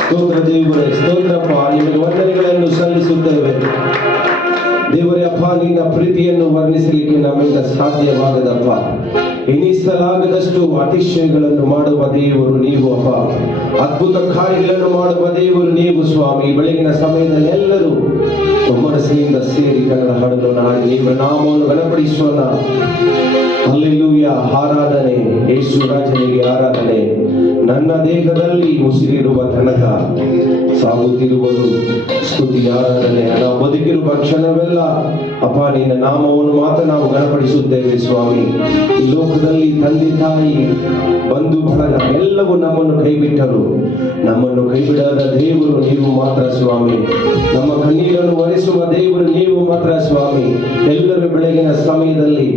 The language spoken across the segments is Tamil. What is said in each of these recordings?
ಸ್ತೋತ್ರ ದೇವರೇ, ಸ್ತೋತ್ರಪ್ಪ, ನಿಮಗೆ ವಂದನೆಗಳನ್ನು ಸಲ್ಲಿಸುತ್ತೇವೆ ದೇವರೇ. ಅಪ್ಪ, ನಿನ್ನ ಪ್ರೀತಿಯನ್ನು ವರ್ಣಿಸಲಿಕ್ಕೆ ನಮ್ಮಿಂದ ಸಾಧ್ಯವಾಗದಪ್ಪ. ಎಣಿಸಲಾಗದಷ್ಟು ಅತಿಶಯಗಳನ್ನು ಮಾಡುವ ದೇವರು ನೀವು ಅಪ್ಪ. ಅದ್ಭುತ ಕಾರ್ಯಗಳನ್ನು ಮಾಡುವ ದೇವರು ನೀವು ಸ್ವಾಮಿ. ಬೆಳಗಿನ ಸಮಯದಲ್ಲಿ ಎಲ್ಲರೂ ಮನಸ್ಸಿನಿಂದ ಸೇರಿ ಕನ್ನಡ ಹಾಡಲು ನಾಡಿ ದೇವರ ನಾಮವನ್ನು ಬಲಪಡಿಸೋಣ. ಹಲ್ಲೆಲೂಯ, ಆರಾಧನೆ ಯೇಸು ರಾಜನಿಗೆ ಆರಾಧನೆ. ನನ್ನ ದೇಹದಲ್ಲಿ ಉಸಿರಿರುವ ತನಕ ಸಾಗುತ್ತಿರುವುದು ಸ್ತುತಿ ಆರಾಧನೆ. ನಾವು ಬದುಕಿರುವ ಕ್ಷಣವೆಲ್ಲ ಅಪ್ಪ ನಿನ್ನ ನಾಮವನ್ನು ಮಾತ್ರ ನಾವು ಗಣಪಡಿಸುತ್ತೇವೆ ಸ್ವಾಮಿ. ಈ ಲೋಕದಲ್ಲಿ ತಂದೆ ತಾಯಿ ಬಂಧು ಬಳಗ ಎಲ್ಲವೂ ನಮ್ಮನ್ನು ಕೈಬಿಟ್ಟರು. ನಮ್ಮನ್ನು ಕೈಬಿಡದ ದೇವರು ನೀವು ಮಾತ್ರ ಸ್ವಾಮಿ. ನಮ್ಮ ಕಣ್ಣೀರನ್ನು ಒರೆಸುವ ದೇವರು ನೀವು ಮಾತ್ರ ಸ್ವಾಮಿ. ಎಲ್ಲರೂ ಬೆಳಗಿನ ಸಮಯದಲ್ಲಿ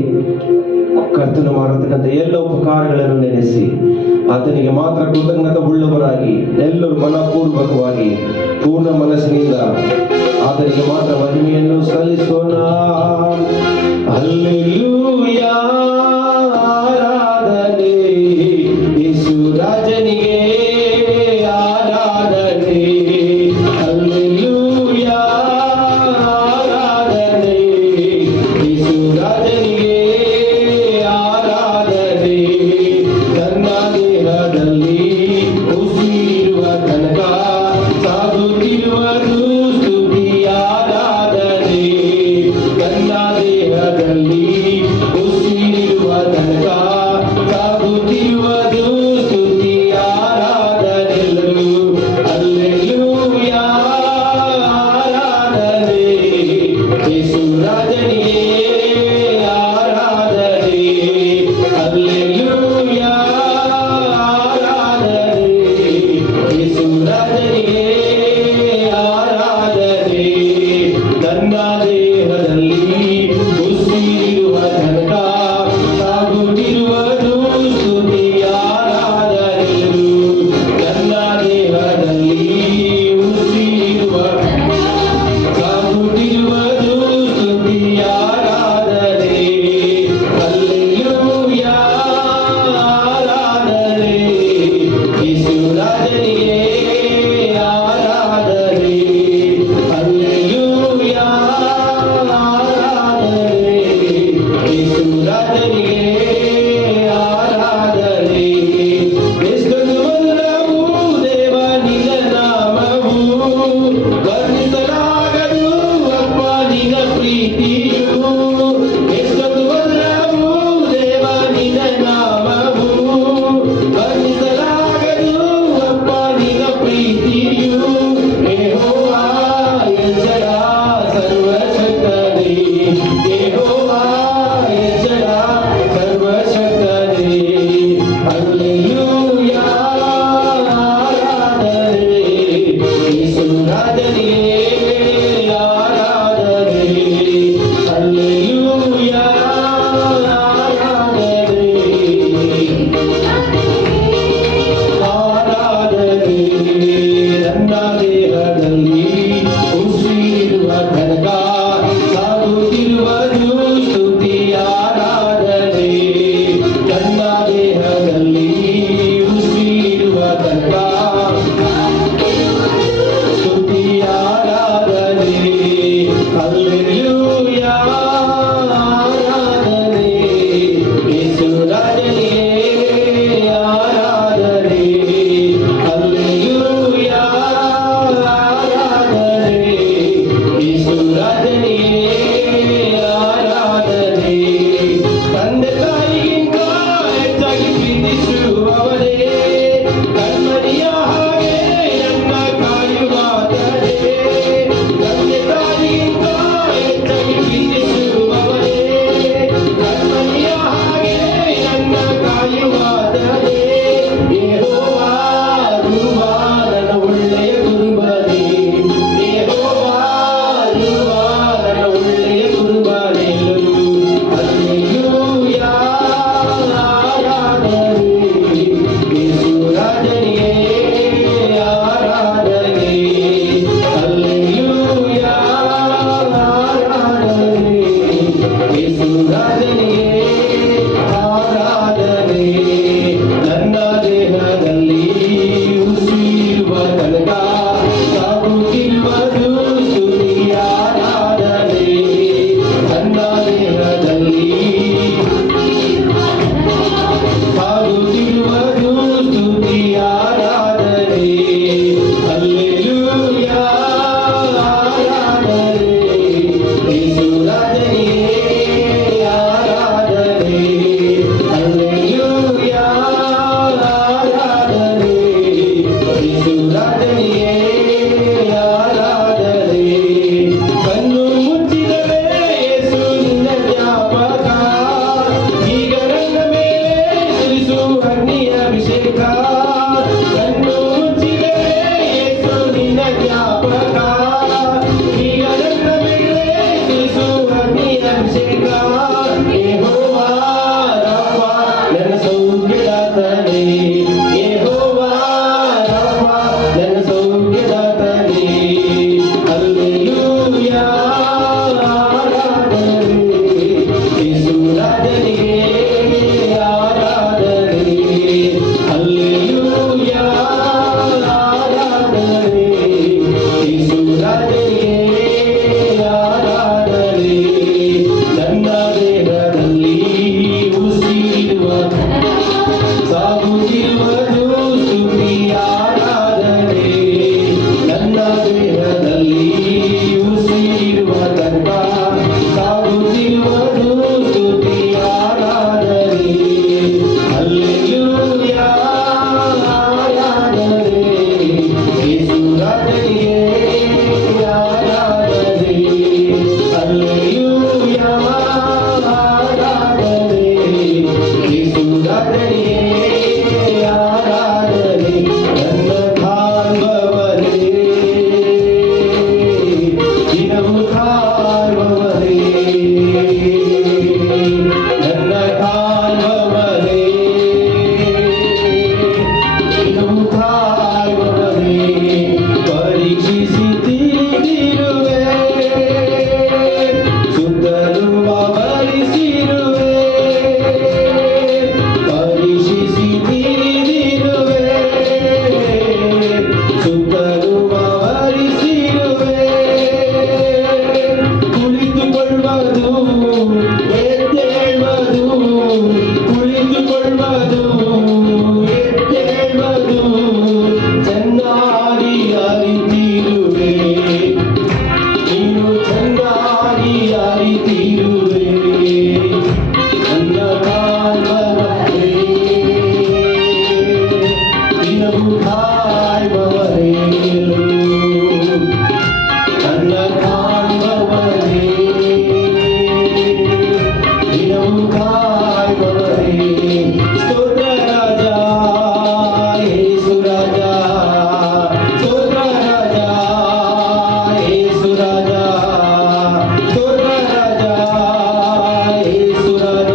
ಕರ್ತನು ಮಾಡತಕ್ಕಂಥ ಎಲ್ಲ ಉಪಕಾರಗಳನ್ನು ನೆನೆಸಿ ಆತನಿಗೆ ಮಾತ್ರ ಕೃತಜ್ಞತೆ ಉಳ್ಳವರಾಗಿ ಎಲ್ಲರೂ ಮನಪೂರ್ವಕವಾಗಿ ಪೂರ್ಣ ಮನಸ್ಸಿನಿಂದ ಆತನಿಗೆ ಮಾತ್ರ ಮಹಿಮೆಯನ್ನು ಸಲ್ಲಿಸೋಣ. ಹಲ್ಲೆಲೂಯಾ, ಆರಾಧನೆ ಯೇಸು ರಾಜನಿಗೆ ಆರಾಧನೆ. ಹಲ್ಲೆಲೂಯಾ, ಆರಾಧನೆ ಯೇಸು ರಾಜನಿಗೆ ಆರಾಧನೆ. ನನ್ನ ದೇಹದಲ್ಲಿ ಉಸಿರಿರುವ ತನಕ ಸಾಗುತ್ತಿರುವುದು ಸ್ತುತಿ ಆರಾಧನೆ. ನನ್ನ ದೇಹದಲ್ಲಿ ಉಸಿರಿರುವ ರಾಜನಿಗೆ ಆರಾಧನೆ. ಕಣ್ಣು ಮುಚ್ಚಿದರೆ ಯೇಸು ನಿನ್ನ ಜ್ಞಾಪಕ, ಈಗ ನನ್ನ ಮೇಲೆ ಸುರಿಸು ಅಗ್ನಿಯ ಅಭಿಷೇಕ. ಕಣ್ಣು ಮುಚ್ಚಿದರೆ ಯೇಸು ನಿನ್ನ ಜ್ಞಾಪಕ, ಈಗ ನನ್ನ ಮೇಲೆ ಸುರಿಸು ಅಗ್ನಿಯ ಅಭಿಷೇಕ. ಯೆಹೋವಾ ರಫ ನನ್ನ ಸೌಖ್ಯದಾತನೇ, ಯೆಹೋವಾ ರಫ ನನ್ನ ಸೌಖ್ಯದಾತನೇ. ಹಲ್ಲೆಲೂಯಾ ಆರಾಧನೆ, ಯೇಸು ರಾಜನಿಗೆ ಆರಾಧನೆ. ಹಲ್ಲೆಲೂಯಾ ಆರಾಧನೆ, ಯೇಸು ರಾಜನಿಗೆ ಆರಾಧನೆ. ನನ್ನ ದೇಹದಲ್ಲಿ ಉಸಿರುವ ಸಾಗುತ್ತಿರುವುದು ಸ್ತುತಿ ಆರಾಧನೆ. ನನ್ನ ದೇಹದಲ್ಲಿ ಉಸಿರುವ ತನಕ ಸಾಗುತ್ತಿರುವುದು ಸ್ತುತಿ ಆರಾಧನೆ. ಹಲ್ಲೆಲೂಯಾ ಆರಾಧನೆ, ಯೇಸು ರಾಜನಿಗೆ ಆರಾಧನೆ. ಹಲ್ಲೆಲೂಯಾ ಆರಾಧನೆ, ಯೇಸು ರಾಜನಿಗೆ ಆರಾಧನೆ. ನನ್ನ ಕಾಯುವವರೇ, ದಿನವೂ ಕಾಯುವವರೇ, ನನ್ನ ಕಾಯುವವರೇ, ದಿನವೂ ಕಾಯುವವರೇ. ಪರೀಕ್ಷಿಸಿ ತಿಳಿದಿರುವೆ, ಸುತ್ತಲೂ ಆವರಿಸಿರುವೆ. ಪರೀಕ್ಷಿಸಿ ತಿಳಿದಿರುವೆ, ಸುತ್ತಲೂ ಆವರಿಸಿರುವೆ. ಕುಳಿತುಕೊಳ್ಳುವುದು ಎದ್ದೇಳುವುದು, ಕುಳಿತುಕೊಳ್ಳುವುದು ಎದ್ದೇಳುವುದು ಚೆನ್ನಾಗಿ ಅರಿತಿರುವೆ. ನೀನು ಚೆನ್ನಾಗಿ ಅರಿತಿರುವೆ. ನನ್ನ ಕಾಯುವವರೇ, ದಿನವೂ ಕಾಯುವವರೇ, ನನ್ನ ಕಾಯುವವರೇ, ದಿನವೂ ಕಾಯುವವರೇ. ಸ್ತೋತ್ರ ರಾಜ ಯೇಸು ರಾಜ, ಸ್ತೋತ್ರ ರಾಜ ಯೇಸು ರಾಜ, ಸ್ತೋತ್ರ ರಾಜ ಯೇಸು ರಾಜ,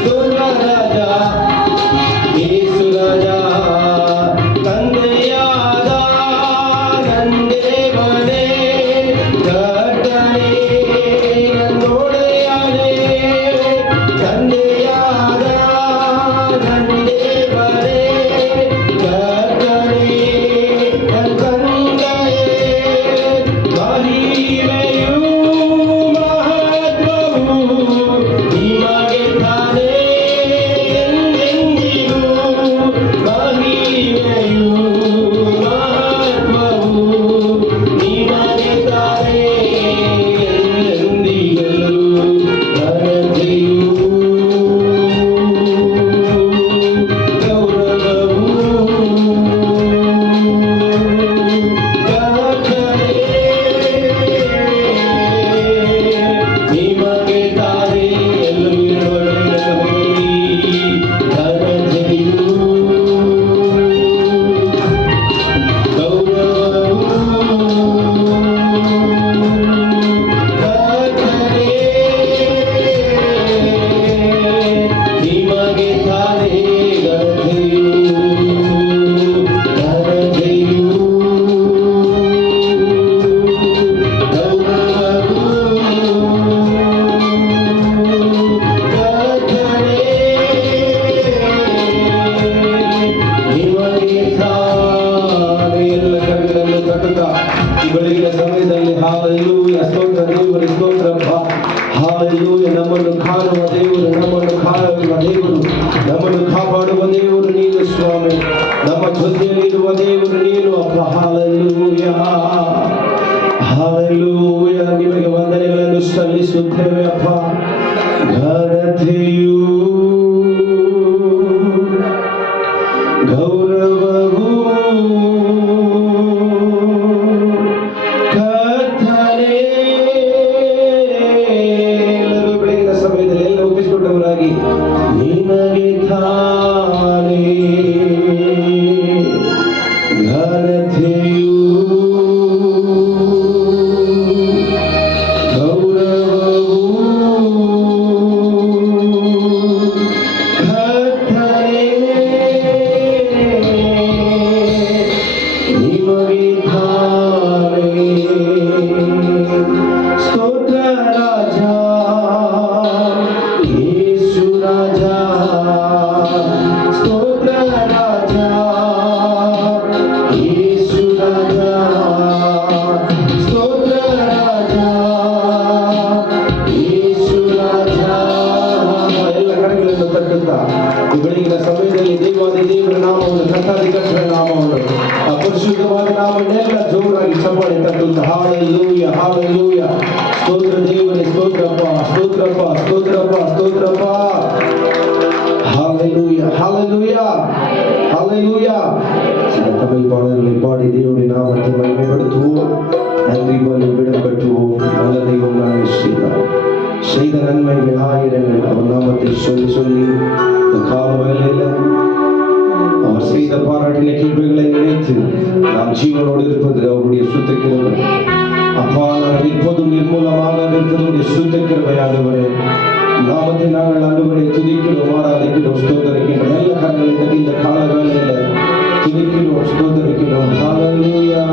ಸ್ತೋತ್ರ ರಾಜ ಯೇಸು ರಾಜ. ತಂದೆಯಾದ ನಂದೇವನೇ, ಕರ್ತನೇ ನನ್ನೊಡೆಯನೇ. ತಂದೆಯಾದ ನಂದೇವನೇ, ಕರ್ತನೇ ನನ್ನ ತಂದೆಯೇ. ಮಹಿಮೆಯೂ ಮಹತ್ವವೂ ನಿಮಗೆ ತಾನೇ ಎಂದೆಂದಿಗೂ. ಮಹಿಮೆಯೂ ಮಹತ್ವವೂ ನಿಮಗೆ ತಾನೇ ಎಂದೆಂದಿಗೂ. ಘನತೆಯೂ ಗೌರವವೂ ಕರ್ತನೇ ನಿಮಗೆ ತಾನೇ. ಎಲ್ಲರೂ ಘನತೆಯೂ ಬೆಳಗಿನ ಸಮಯದಲ್ಲಿ ಹಾಲೆಲೂಯ ಸ್ತೋತ್ರ ದೇವರೇ ಸ್ತೋತ್ರಪ್ಪ. ಹಾಲೆಲೂಯ ನಮ್ಮನ್ನು ಕಾಣುವ ದೇವರು, ನಮ್ಮನ್ನು ಕಾಣುವ ದೇವರು, ನಮ್ಮನ್ನು ಕಾಪಾಡುವ ದೇವರು ನೀನು ಸ್ವಾಮಿ. ನಮ್ಮ ಜೊತೆಯಲ್ಲಿರುವ ದೇವರು ನೀನು ಅಪ್ಪ. Hallelujah hallelujah. ನಿಮಗೆ ವಂದನೆಗಳನ್ನು ಸಲ್ಲಿಸುತ್ತೇವೆ ಅಪ್ಪ. ಘನತೆಯೂ ಗೌರವವೂ ಪರಿಶುದ್ಧವಾದ ನಾಮವನ್ನೆಲ್ಲ ಜೋರಾಗಿ ಚಪ್ಪಾಳೆ ತಟ್ಟುತ್ತಾ ಹಾಲೆಲೂಯಾ ಹಾಲೆಲೂಯಾ. ಸ್ತೋತ್ರ ದೇವರೇ, ಸ್ತೋತ್ರಪ್ಪ ಸ್ತೋತ್ರಪ್ಪ ಸ್ತೋತ್ರಪ್ಪ ಸ್ತೋತ್ರಪ್ಪ. ஹalleluya ஹalleluya ஹalleluya. சில தமிழ் பாடல்களை பாடி தேவனுடைய நாமத்தை மகிமைப்படுத்துவோம். நன்றி பலி விடம் கட்டுவோம். நல்ல தெய்வம் நாங்கள் செய்த நன்மைகள் ஆயிரங்கள் அவர் நாமத்தை சொல்லி சொல்லி இந்த கால வேளையில அவர் செய்த பாராட்டின கிருபைகளை நினைத்து நாம் ஜீவனோடு இருப்பது அவருடைய சுத்த கிருபை. அப்பா, நாங்கள் இப்போதும் நிர்மூலமாக இருப்பதுடைய சுத்த கிருபையாகவரே நாமத்தை நாங்கள் ஆண்டவரை துதிக்கிறோம், ஆராதிக்கிறோம், ஸ்தோத்தரிக்கிறோம். நல்ல கரங்களை தட்டி இந்த கால வேளையில துதிக்கிறோம், ஸ்தோத்தரிக்கிறோம். ஹalleluya.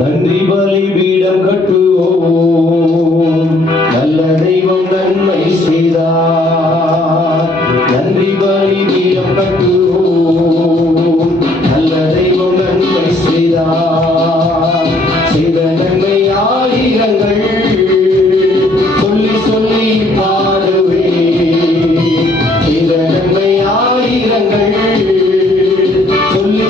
நன்றி பலி பீடம் கட்டுவோம், நல்ல தெய்வம் நன்மை செய்தார். நன்றி பலி பீடம் கட்டுவோம், நல்ல தெய்வம் நன்மை செய்தார். செய்த நன்மை ஆயிரங்கள் சொல்லி சொல்லி பாடுவே. செய்த நன்மை ஆயிரங்கள் சொல்லி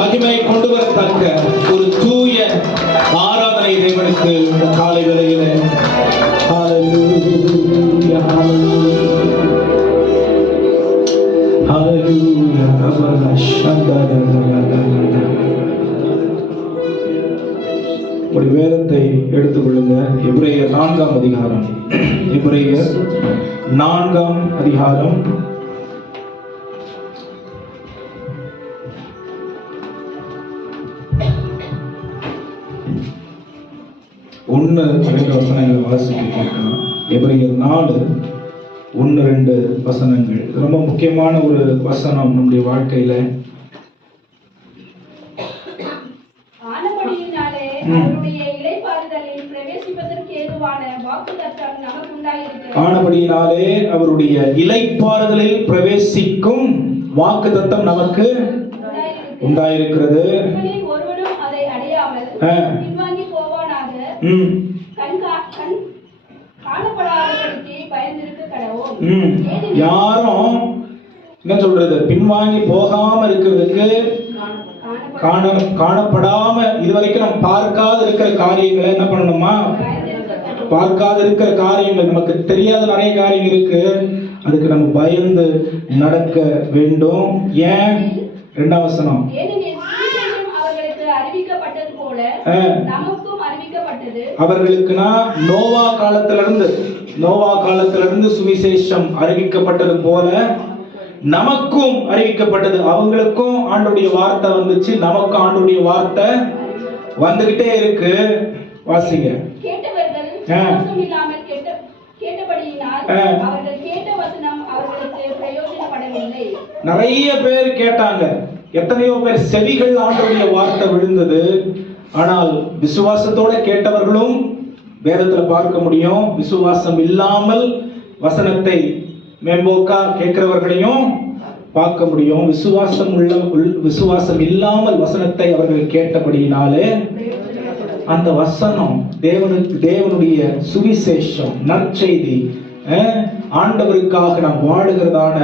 மகிமை கொண்டு வரத்தக்க ஒரு தூய ஆராதனை தேவனுக்கு இந்த காலை வேளையிலே ஹalleluya ஹalleluya ரபனா ஷந்தரலலலல. ஒரு வேதத்தை எடுத்துக்கொள்ளுங்க. எபிரேயர் 4ஆம் அதிகாரம். எபிரேயர் 4ஆம் அதிகாரம் 1-2 வசனங்களை வாசிக்க கேட்கலாம். எபிரேயர் 4:1-2 வசனங்கள். ரொம்ப முக்கியமான ஒரு வசனம் நம்முடைய வாழ்க்கையில. ஆனபடியினாலே அவருடைய இளைப்பாறுதலில் பிரவேசிக்கும் வாக்குத்தத்தம் நமக்கு உண்டாயிருக்கிறது. யாரும் என்ன சொல்றது, பின்வாங்கி போகாம இருக்கிறதுக்கு, காணப்படாம இதுவரைக்கும் நம்ம பார்க்காத இருக்கிற காரியங்களை என்ன பண்ணணுமா, பார்க்காத இருக்கிற காரியங்கள், நமக்கு தெரியாத நிறைய காரியம் இருக்கு, அதுக்கு நம்ம பயந்து நடக்க வேண்டும். ஏன்? 2ஆம் வசனம், அவர்களுக்குனா நோவா காலத்திலிருந்து சுவிசேஷம் அறிவிக்கப்பட்டது போல நமக்கும் அறிவிக்கப்பட்டது. அவங்களுக்கும் ஆண்டவருடைய வார்த்தை வந்துச்சு, நமக்கும் ஆண்டவருடைய வார்த்தை வந்துகிட்டே இருக்கு. வாசிங்க. நிறைய பேர் கேட்டாங்க, எத்தனையோ பேர் செவிகள் ஆண்டவருடைய வார்த்தை விழுந்தது. ஆனால் விசுவாசத்தோட கேட்டவர்களும் வேதத்துல பார்க்க முடியும். விசுவாசம் இல்லாமல் வசனத்தை மேம்போக்கா கேட்கிறவர்களையும் பார்க்க முடியும். விசுவாசம் இல்லாமல் வசனத்தை அவர்கள் கேட்டபடியினாலே அந்த வசனம் தேவனுடைய சுவிசேஷம், நற்செய்தி, ஆண்டவருக்காக நாம் வாழுகிறதான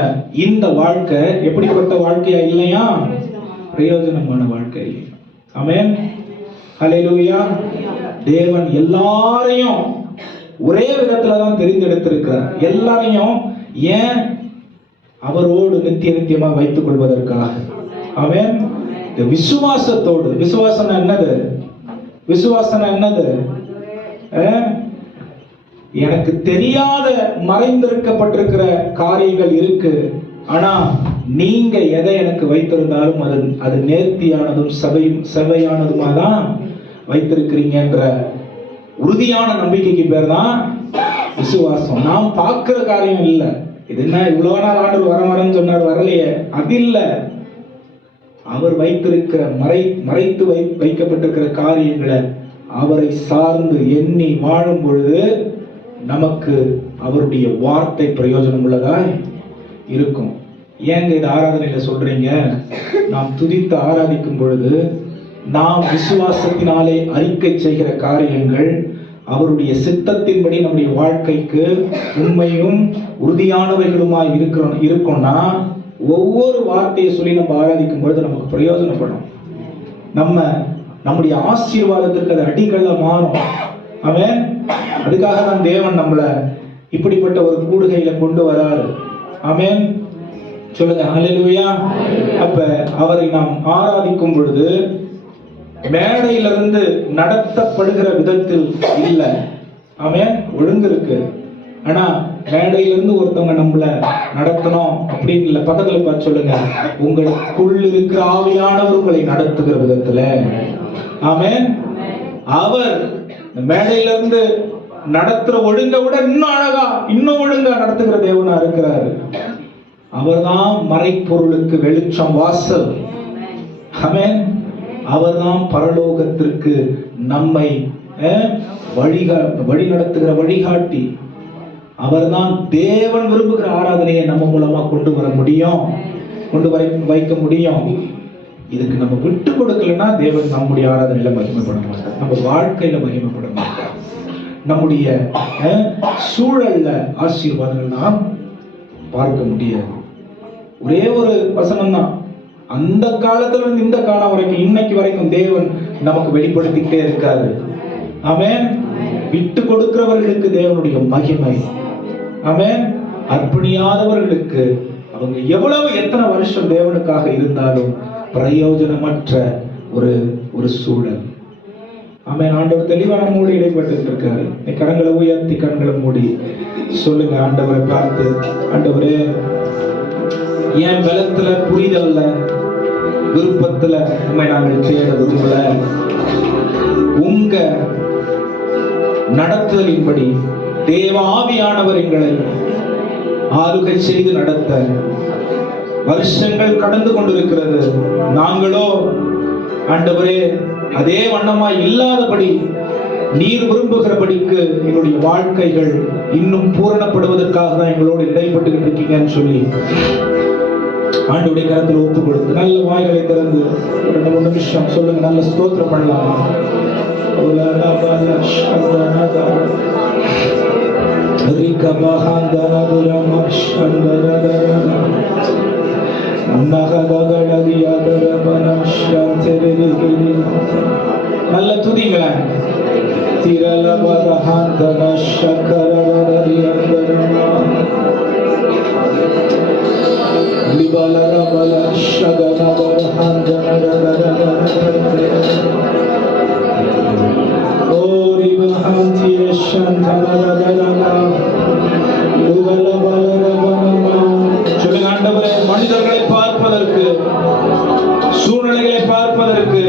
இந்த வாழ்க்கை எப்படிப்பட்ட வாழ்க்கையா இல்லையா? பிரயோஜனமான வாழ்க்கை. ஆமென். ஹல்லேலூயா. தேவன் எல்லாரையும் ஒரே விதத்துல தான் தெரிந்தெடுத்திருக்கிறார். எல்லாரையும் ஏன்? அவரோடு நித்தியமா வைத்துக் கொள்வதற்காக. ஆமென். விசுவாசத்தோடு. விசுவாசம் என்னது? எனக்கு தெரியாத மறைந்திருக்கப்பட்டிருக்கிற காரியங்கள் இருக்கு, ஆனா நீங்க எதை எனக்கு வைத்திருந்தாலும் அது நேர்த்தியானதும் செவையானதுமா தான் வைத்திருக்கிறீங்கன்ற உறுதியான நம்பிக்கைக்கு பேர் தான் விசுவாசம். நாம் பார்க்கிற காரியம் இல்ல. இது என்ன இவ்வளவு நாள் ஆண்டவர் வரன்னு சொன்னார், வரலையே, அது இல்ல. அவர் வைத்திருக்கிற மறைத்து வைக்கப்பட்டிருக்கிற காரியங்களை அவரை சார்ந்து எண்ணி வாழும் பொழுது நமக்கு அவருடைய வார்த்தை பிரயோஜனம் உள்ளதா இருக்கும். ஏங்க இது ஆராதனையில சொல்றீங்க? நாம் துதித்து ஆராதிக்கும் பொழுது நாம் விசுவாசத்தினாலே அறிக்கை செய்கிற காரியங்கள் அவருடைய சித்தத்தின்படி நம்முடைய வாழ்க்கைக்கு உண்மையும் உறுதியானவைகளுமாய் இருக்கும்னா ஒவ்வொரு வார்த்தையை சொல்லி நம்ம ஆராதிக்கும் பொழுது நமக்கு பிரயோஜனப்படும். நம்முடைய ஆசீர்வாதத்திற்கு அது அடிக்கல்ல மாறும். அவன் அதுக்காக தான் தேவன் நம்மளை இப்படிப்பட்ட ஒரு கூடுகையில கொண்டு வராரு. ஆமென். சொல்லுங்க ஹல்லேலூயா. அப்ப அவரை நாம் ஆராதிக்கும் பொழுது மேடையிலிருந்து நடத்தப்படுகிற விதத்தில் இல்ல. ஆமென். ஒழுங்கு இருக்கு. ஆனா மேடையிலிருந்து ஒருத்தவங்க நம்மள நடத்தணும் அப்படின்னு இல்ல. பக்கத்துல பார்த்து சொல்லுங்க, உங்களுக்குள் இருக்கிற ஆவியானவர் உங்களை நடத்துகிற விதத்துல. ஆமென். அவர் மேடையிலிருந்து நடத்துற ஒழுங்க விட இன்னும் அழகா, இன்னும் ஒழுங்கா நடத்துகிற தேவனா இருக்கிறாரு. அவர்தான் மறைப்பொருளுக்கு வெளிச்சம், வாசல். ஆமென். அவர்தான் பரலோகத்திற்கு நம்மை வழி நடத்துகிற வழிகாட்டி. அவர்தான் தேவன் விரும்புகிற ஆராதனையை நம்ம மூலமா கொண்டு வர முடியும், வைக்க முடியும். இதுக்கு நம்ம விட்டு கொடுக்கலன்னா தேவன் நம்முடைய ஆராதனையில மகிமைப்பட மாட்டார், நம்ம வாழ்க்கையில மகிமைப்பட மாட்டார், நம்முடைய சூழல்ல ஆசீர்வாதங்கள் நாம் பார்க்க முடியாது. ஒரே ஒரு வசனம் தான், அந்த காலத்துல இருந்து இந்த காலம் வரைக்கும் இன்னைக்கு வரைக்கும் தேவன் நமக்கு வெளிப்படுத்திக்கிட்டே இருக்காரு. ஆமென். விட்டு கொடுக்கிறவர்களுக்கு தேவனுடைய மகிமை. ஆமென். அர்ப்பணியாதவர்களுக்கு அவங்க எவ்வளவு எத்தனை வருஷம் தேவனுக்காக இருந்தாலும் பிரயோஜனமற்ற ஒரு சூழல். ஆமென். ஆண்டவர் தெளிவான மூடி இடைப்பட்டு இருக்காரு. கரங்களை உயர்த்தி கண்களை மூடி சொல்லுங்க, ஆண்டவரை பார்த்து, ஆண்டவரே என் பலத்துல புரிதல்ல விருப்பத்துல உண்மை நாங்கள் தேட விரும்பல, உங்க நடத்துதலின்படி தேவ ஆவியானவர் எங்களை ஆளுகை செய்து நடத்த வருஷங்கள் கடந்து கொண்டிருக்கிறது. நாங்களோ ஆண்டவரே அதே வண்ணமாய் இல்லாதபடி நீர் விரும்புகிறபடிக்கு எங்களுடைய வாழ்க்கைகள் இன்னும் பூரணப்படுவதற்காக தான் எங்களோடு இடைப்பட்டு இருக்கீங்கன்னு சொல்லி ஆண்டவருடைய கரத்தில் ஒப்பு கொடுத்து நல்ல வாய்களை திறந்து ஒரு 2 நிமிஷம் சொல்லுங்க. நல்ல ஸ்தோத்திரம் பண்ணலாம். நல்ல துதிங்களேன். மனிதர்களை பார்ப்பதற்கு, சூழ்நிலைகளை பார்ப்பதற்கு,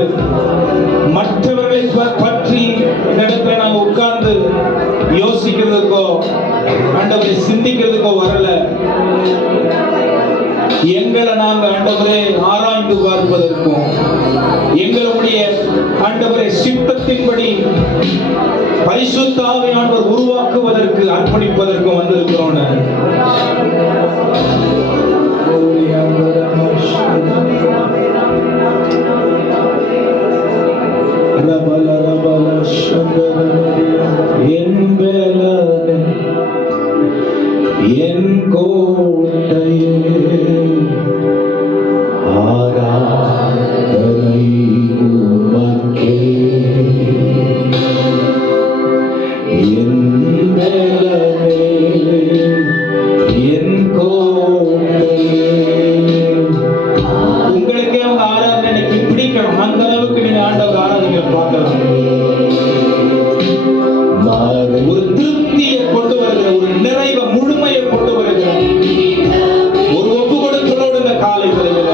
மற்றவர்களை பற்றி இந்த இடத்துல நாங்க உட்கார்ந்து யோசிக்கிறதுக்கோ ஆண்டவரை சிந்திக்கிறதுக்கோ வரல. எங்களை நாங்க ஆண்டவரை ஆராய்ந்து பார்ப்பதற்கும் எங்களுடைய ஆண்டவரை சித்தத்தின்படி பரிசுத்த ஆவியானவர் உருவாக்குவதற்கு அர்ப்பணிப்பதற்கும் வந்திருக்கிறோம். என் கோட்டையே ஆராதனை உமக்கே, என் பலமே என் கோட்டையே. உங்களுக்கே அவங்க ஆராதனை எனக்கு பிடிக்கணும். அந்த அளவுக்கு நீங்க ஆண்டவர் ஆராதனை பார்க்கலாம். ஒரு திருப்தியை கொண்டு வருகிற, ஒரு நிறைவை முழுமையை கொண்டு வருகிற ஒரு ஒப்பு கொடுத்தலோடு இந்த காலை விளைவில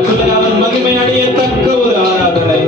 சொல்லுங்க, அவர் மகிமை அடையத்தக்க ஒரு ஆராதனை.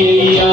தந்தீரையா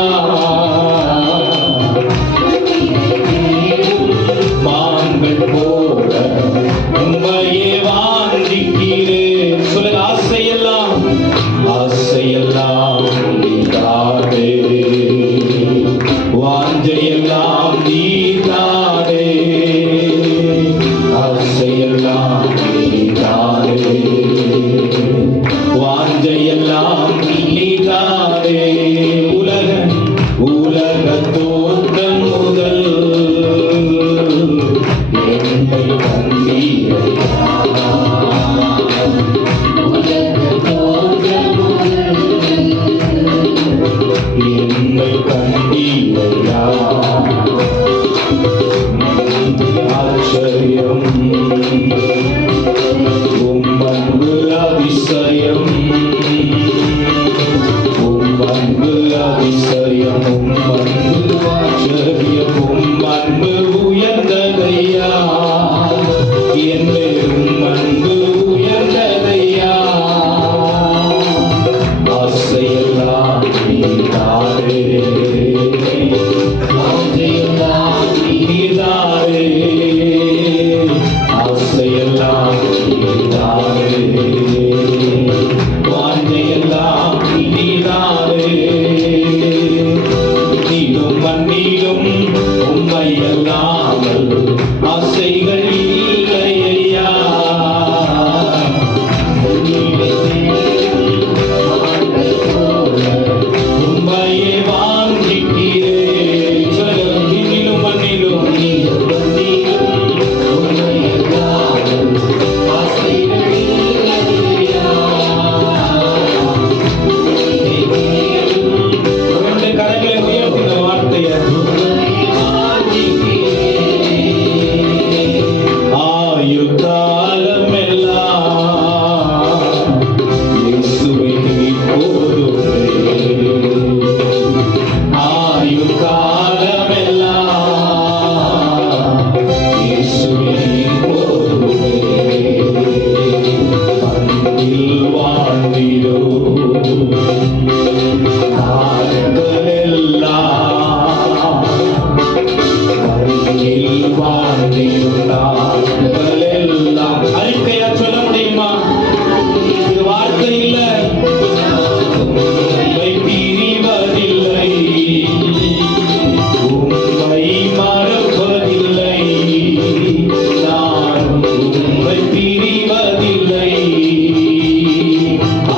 பிரிவதில்லை.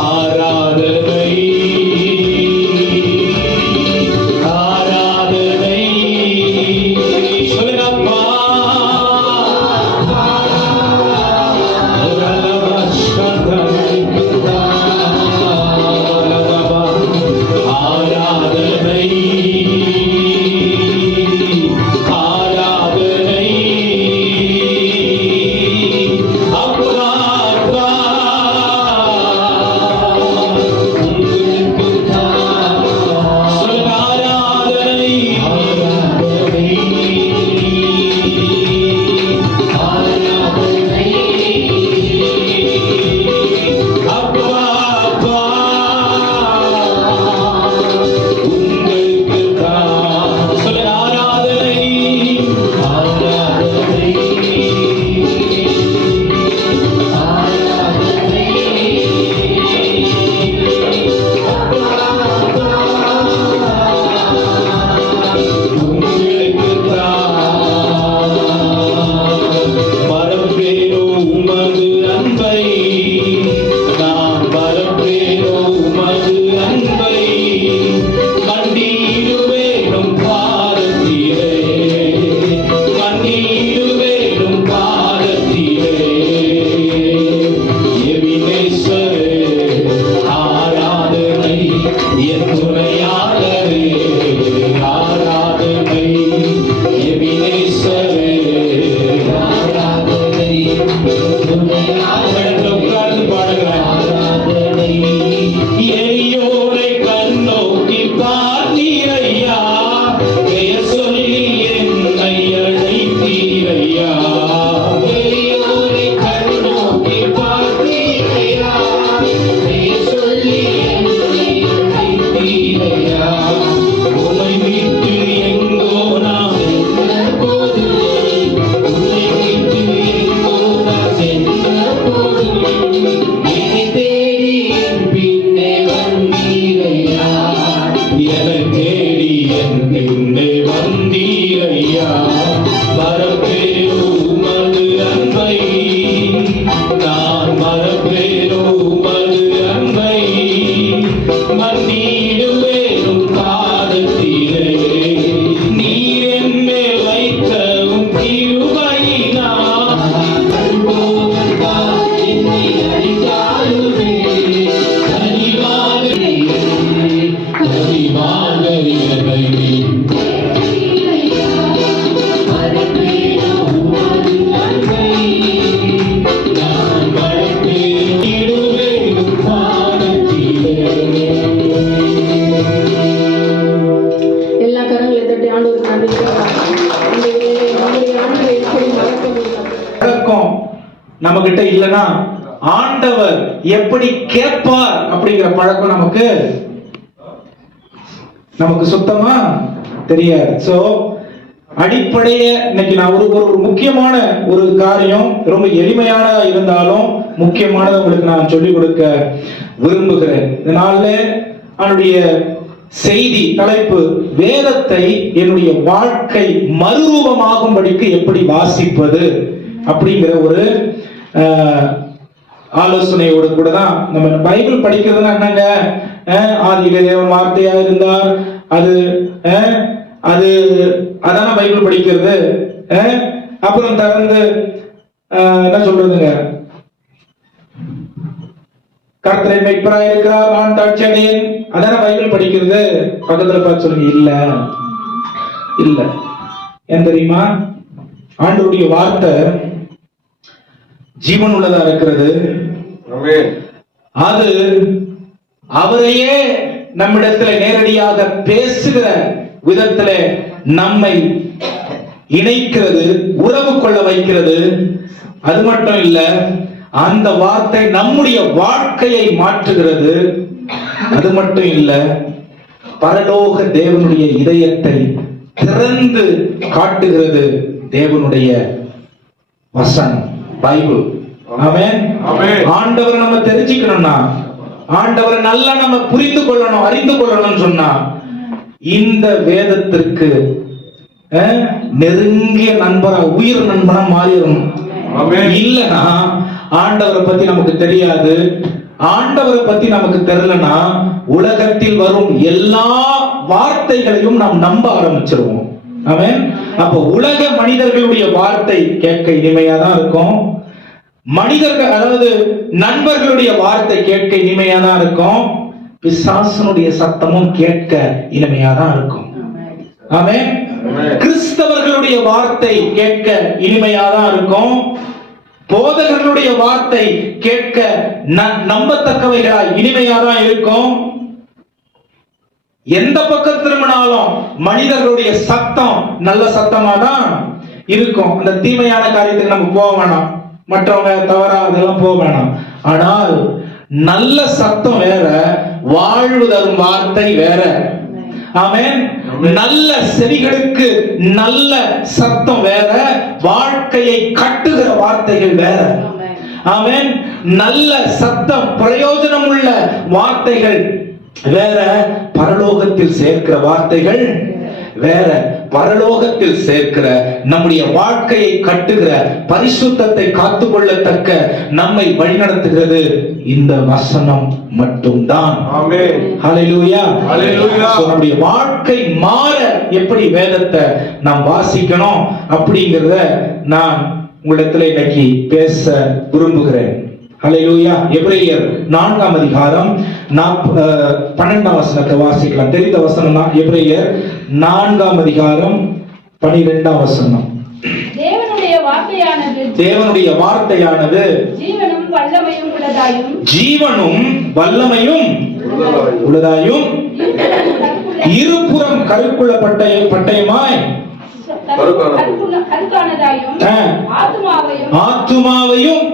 ஆராதனை ஆராதனை சொல்லுங்கப்பா. ஆராதனை ஆராதனை அப்பா அப்பா சொல்லுங்க ஆராதனை அப்பா அப்பா உங்களுக்கு தான் சொல்லுங்க ஆராதனை ஆராதனை உங்களுக்கு தான் மறப்பேனோ உமது அன்பை, நான் மறப்பேனோ உமது அன்பை, மண்டியிடுவேனும் பாதத்திலே, மண்டியிடுவேனும் பாதத்திலே. எபினேசரே ஆராதனை, என் துணையாளரே ஆராதனை. எபினேசரே ஆராதனை, உட்கார்ந்து பாடுகிறேன். எரியோரை கண்ணோக்கி பார்த்தீரையா, பெயர் சொல்லி என்னை அழைத்தீரையா. எரியோரை கண்ணோக்கி பார்த்தீரையா, பெயர் சொல்லி என்னை அழைத்தீரையா. உம்மை விட்டு எங்கோ நான் சென்ற போது, உம்மை விட்டு எங்கோ நான் சென்ற போது, என்னை தேடி என் பின்னே வந்தீரையா, என்னை தேடி என் பின்னே வந்தீரையா. மறப்பேனோ உமது அன்பை, நான் மறப்பேனோ உமது அன்பை, மன்னிடுவேனும் பாதத்திலே. நீர் என்மேல் வைத்த உம் கிருபையினால் என்னை அழித்தாலுமே கனிவாக கனிவாக என்னை மறப்பேனோ உமது அன்பை, நான் மறப்பேனும் பாதத்திலே. எல்லா கரங்களை தட்டி ஆண்டவருக்கு நன்றி சொல்லுவோம். இந்த வேளையிலே நம்முடைய ஆண்டவரை எப்படி மறக்க முடியும்? பழக்கம் நம்ம கிட்ட இல்லைன்னா ஆண்டவர் எப்படி கேட்பார் அப்படிங்கிற பழக்கம் நமக்கு சுத்தமா தெரியாது. சோ அடிப்படைய இன்னைக்கு நான் ஒரு முக்கியமான ஒரு காரியம், ரொம்ப எளிமையானதா இருந்தாலும் முக்கியமானதை உங்களுக்கு நான் சொல்லிக் கொடுக்க விரும்புகிறேன். இதனால அவனுடைய செய்தி தலைப்பு, வேதத்தை என்னுடைய வாழ்க்கை மறுரூபமாகும்படிக்கு எப்படி வாசிப்பது அப்படிங்கிற ஒரு ஆலோசனையோடு கூட தான் நம்ம பைபிள் படிக்கிறதுனா என்னங்க, ஆதியிலே தேவன் வார்த்தையா இருந்தார், அது அதான பைபிள் படிக்கிறது. அப்புறம் திறந்து என்ன சொல்றதுங்க, கர்த்தரை மெய்ப்பராய் இருக்கிறார், நான் தாட்சியடையேன், அதான பைபிள் படிக்கிறது. பக்கத்துல பார்த்து சொல்லுங்க, இல்ல இல்ல. ஏன் தெரியுமா? ஆண்டவருடைய வார்த்தை ஜீவன் உள்ளதா இருக்கிறது. அது அவரையே நம்மிடத்துல நேரடியாக பேசுகிற விதத்துல நம்மை இணைக்கிறது, உறவு கொள்ள வைக்கிறது. அது மட்டும் இல்ல, அந்த வார்த்தை நம்முடைய வாழ்க்கையை மாற்றுகிறது. அது மட்டும் இல்ல, பரலோக தேவனுடைய இதயத்தை திறந்து காட்டுகிறது தேவனுடைய வசனம் பைபிள். ஆமென். ஆண்டவரை நம்ம தெரிஞ்சுக்கணும்னா, ஆண்டவரை நல்லா நம்ம புரிந்து கொள்ளணும், அறிந்து கொள்ளணும்னு சொன்னா இந்த வேதத்திற்கு நெருங்கிய நண்பரா, உயிர் நண்பனா மாறிடும். இல்லனா ஆண்டவரை பத்தி நமக்கு தெரியாது. ஆண்டவரை பத்தி நமக்கு தெரியலனா உலகத்தில் வரும் எல்லா வார்த்தைகளையும் நாம் நம்ப ஆரம்பிச்சிருவோம். ஆமென். அப்ப உலக மனிதர்களுடைய வார்த்தை கேட்க இனிமையா தான் இருக்கும். மனிதர்கள், அதாவது நண்பர்களுடைய வார்த்தை கேட்க இனிமையா தான் இருக்கும். பிசாசனுடைய சத்தமும் கேட்க இனிமையா தான் இருக்கும். ஆமென். கிறிஸ்தவர்களுடைய வார்த்தை கேட்க இனிமையா தான் இருக்கும். போதகர்களுடைய வார்த்தை கேட்க நம்பத்தக்கவைகளாய் இனிமையா தான் இருக்கும். எந்த பக்கம் திரும்பினாலும் மனிதர்களுடைய சத்தம் நல்ல சத்தமா தான் இருக்கும். அந்த தீமையான காரியத்துக்கு நம்ம போக வேணாம், மற்றவங்க தவறா அதெல்லாம் போக வேணாம். ஆனால் நல்ல சத்தம் வேற, வாழ்வு தரும் வார்த்தை வேற. ஆமென். நல்ல செவிகளுக்கு நல்ல சத்தம் வேற, வாழ்க்கையை கட்டுகிற வார்த்தைகள் வேற. ஆமென். நல்ல சத்தம், பிரயோஜனம் உள்ள வார்த்தைகள் வேற, பரலோகத்தில் சேர்க்கிற வார்த்தைகள் வேற. பரலோகத்தில் சேர்க்கிற, நம்முடைய வாழ்க்கையை கட்டுகிற, பரிசுத்தத்தை காத்துக்கொள்ளத்தக்க, நம்மை வழிநடத்துகிறது இந்த வசனம் மட்டும்தான். ஆமென். ஹல்லேலூயா. ஹல்லேலூயா. நம்முடைய வாழ்க்கை மாற எப்படி வேதத்தை நாம் வாசிக்கணும் அப்படிங்கறத நான் உங்களிடத்துல இன்னைக்கு பேச விரும்புகிறேன். ஹல்லேலூயா. எபிரேயர் 4ஆம் அதிகாரம் 12ஆம் வசனத்தை வாசிக்கலாம். தெரிந்த வசனம் தான். எபிரேயர் 4ஆம் அதிகாரம் 12ஆம் வசனம். தேவனுடைய வார்த்தையானது ஜீவனும் வல்லமையும் உள்ளதாயும் இருபுறம் கருக்குள்ள பட்டயமாய் ஆத்துமாவையும்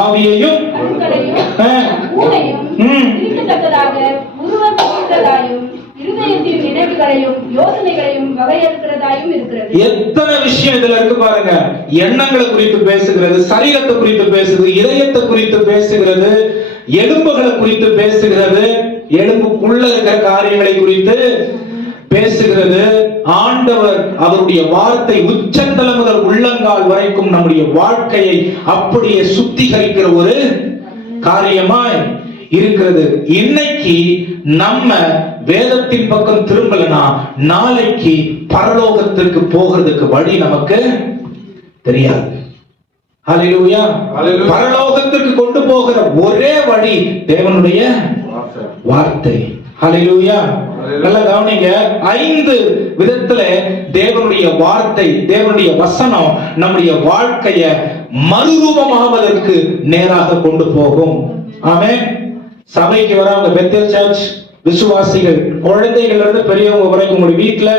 ஆவியையும் எத்தனை விஷயம் இதுல இருக்கு பாருங்க. எண்ணங்களை குறித்து பேசுகிறது, சரீரத்தை குறித்து பேசுகிறது, இதயத்தை குறித்து பேசுகிறது, எலும்புகளை குறித்து பேசுகிறது, எலும்புக்குள்ள இருக்கிற காரியங்களை குறித்து பேசுகிறது. ஆண்டவர் அவருடைய வார்த்தை உச்சந்தலம் முதல் உள்ளங்கால் வரைக்கும் நம்முடைய வாழ்க்கையை அப்படியே சுத்திகரிக்கிற ஒரு காரியமாய் இருக்கிறது. இன்னைக்கு நம்ம வேதத்தின் பக்கம் திரும்பலனா நாளைக்கு பரலோகத்திற்கு போகிறதுக்கு வழி நமக்கு தெரியாது. ஹல்லேலூயா. பரலோகத்திற்கு கொண்டு போகிற ஒரே வழி தேவனுடைய வார்த்தை. ஹல்லேலூயா. நல்லா கவனிங்க. 5 விதத்துல தேவனுடைய வார்த்தை, தேவனுடைய வசனம் நம்முடைய வாழ்க்கைய மறுரூபமாவதற்கு நேராக கொண்டு போகும். ஆமென். சபைக்கு வரவங்க, பெத்தேல் சர்ச் விசுவாசிகள், குழந்தைகள்ல இருந்து பெரியவங்க வரைக்கும் உங்களுடைய வீட்டுல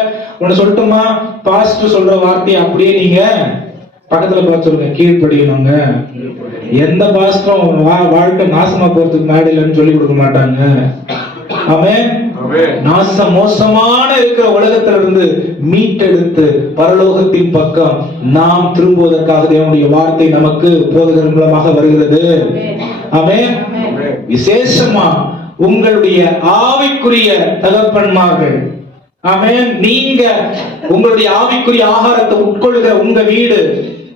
ஒண்ணு சொல்லட்டுமா, பாஸ்டர் சொல்ற வார்த்தையை அப்படியே நீங்க பக்கத்துல பார்த்து சொல்லுங்க, கீழ்ப்படியணுங்க. எந்த பாஸ்டரும் வாழ்க்கை நாசமா போறதுக்கு மேடையிலன்னு சொல்லி கொடுக்க மாட்டாங்க. ஆமென். நாசம் மோசமான இருக்கிற உலகத்துல இருந்து மீட்டெடுத்து பரலோகத்தின் பக்கம் நாம் திரும்புவதற்காக தேவனுடைய வார்த்தை நமக்கு போதகர் மூலமாக வருகிறது. ஆமென். விசேஷமா உங்களுடைய ஆவிக்குரிய தகப்பன்மார்கள், ஆமென், நீங்க உங்களுடைய ஆவிக்குரிய ஆகாரத்தை உட்கொள்கிற உங்க வீடு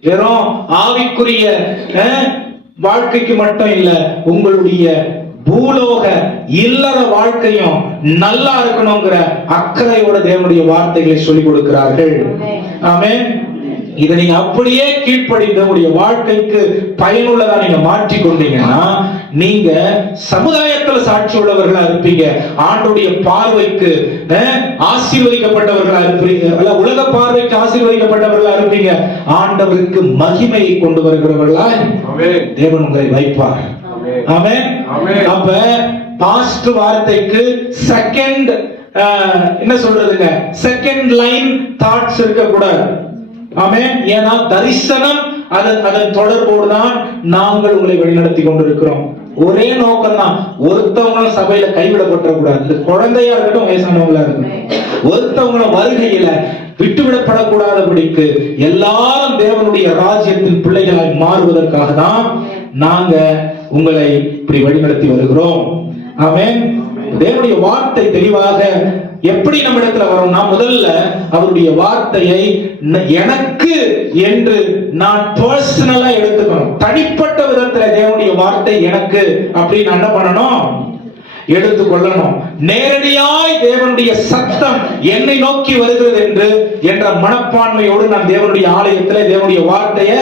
வெறும் ஆவிக்குரிய வாழ்க்கைக்கு மட்டும் இல்ல, உங்களுடைய பூலோக இல்லற வாழ்க்கையும் நல்லா இருக்கணுங்கிற அக்கறையோட தேவனுடைய வார்த்தைகளை சொல்லிக் கொடுக்கிறார்கள். ஆமென். இதை நீங்க அப்படியே கீழ்ப்படிந்து உங்களுடைய வாழ்க்கைக்கு பயனுள்ளதா நீங்க மாற்றி கொண்டீங்கன்னா நீங்க சமுதாயத்துல சாட்சி உள்ளவர்களா இருப்பீங்க. ஆண்டுடைய பார்வைக்கு ஆசீர்வதிக்கப்பட்டவர்களா இருப்பீங்க. உலக பார்வைக்கு ஆசீர்வதிக்கப்பட்டவர்களா இருப்பீங்க. ஆண்டவருக்கு மகிமையை கொண்டு வருகிறவர்களா தேவன் உங்களை வைப்பார். ஆமென். அப்ப பாஸ்ட் வார்த்தைக்கு செகண்ட் என்ன சொல்றதுங்க, செகண்ட் லைன் தாட்ஸ் இருக்க கூடாது. ஆமென். ஏன்னா தரிசனம் அதன் தொடர்போடு தான் நாங்கள் உங்களை வழிநடத்தி கொண்டிருக்கிறோம். ஒரே நோக்கம் தான், ஒருத்தவங்களும் சபையில கைவிடப்படக்கூடாது. குழந்தையா இருக்கட்டும், வயசானவங்களா இருக்கட்டும், ஒருத்தவங்களும் வருகையில விட்டுவிடப்படக்கூடாதபடிக்கு எல்லாரும் தேவனுடைய ராஜ்யத்தின் பிள்ளைகளாய் மாறுவதற்காக தான் நாங்க உங்களை இப்படி வழிநடத்தி வருகிறோம். ஆமென். தேவனுடைய வார்த்தை தெளிவாக எப்படி நம்ம இடத்துல வரும்னா, முதல்ல அவருடைய வார்த்தையை எனக்கு என்று நான் பர்சனலா எடுத்துக்கணும். தனிப்பட்ட விதத்துல தேவனுடைய வார்த்தை எனக்கு அப்படின்னு என்ன பண்ணணும், எடுத்துக்கொள்ளணும். நேரடியாய் தேவனுடைய சத்தம் என்னை நோக்கி வருகிறது என்ற மனப்பான்மையோடு நான் தேவனுடைய ஆலயத்தில் தேவனுடைய வார்த்தையை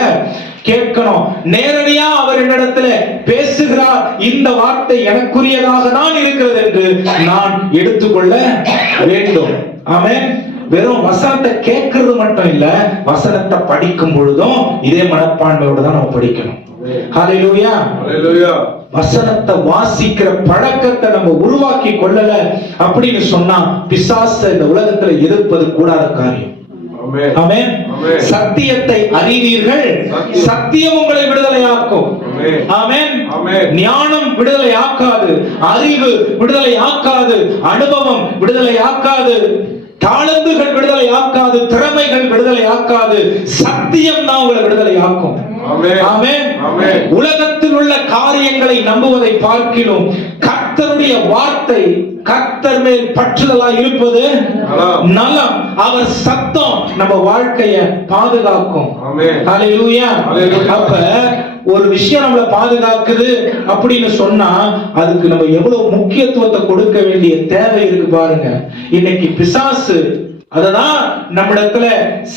கேட்கணும். நேரடியா அவர் என்னிடத்துல பேசுகிறார், இந்த வார்த்தை எனக்குரியதாக தான் இருக்கிறது என்று நான் எடுத்துக்கொள்ள வேண்டும். ஆமென். வெறும் வசனத்தை கேட்கறது மட்டும் இல்ல, வசனத்தை படிக்கும் பொழுதும் இதே மனப்பான்மையோடு தான் நம்ம படிக்கணும். ஹல்லேலூயா, ஹல்லேலூயா. வசனத்தை வாசிக்கிற பழக்கத்தை நம்ம உருவாக்கி கொள்ளல அப்படின்னு சொன்னா பிசாசு இந்த உலகத்துல எதிர்ப்பது கூடாத காரியம். ஆமென். சத்தியத்தை அறிவீர்கள், சத்தியம் உங்களை விடுதலையாக்கும். ஆமென். ஞானம் விடுதலையாக்காது, அறிவு விடுதலையாக்காது, அனுபவம் விடுதலையாக்காது, தாளந்துகள் விடுதலையாக்காது, திறமைகள் விடுதலையாக்காது, சத்தியம் தான் உங்களை விடுதலையாக்கும். ஆமென். உலகத்தில் உள்ள காரியங்களை நம்புவதை பார்க்கிலும் கர்த்தருடைய வார்த்தை, கர்த்தர் மேல் பற்றுதலா இருப்பது நலம். அவர் சத்தம் நம்ம வாழ்க்கைய பாதுகாக்கும். ஹல்லேலூயா. அப்ப ஒரு விஷயம் நம்மளை பாதுகாக்குது அப்படின்னு சொன்னா அதுக்கு நம்ம எவ்வளவு முக்கியத்துவத்தை கொடுக்க வேண்டிய தேவை இருக்கு பாருங்க. இன்னைக்கு பிசாசு அததான் நம்மிடத்துல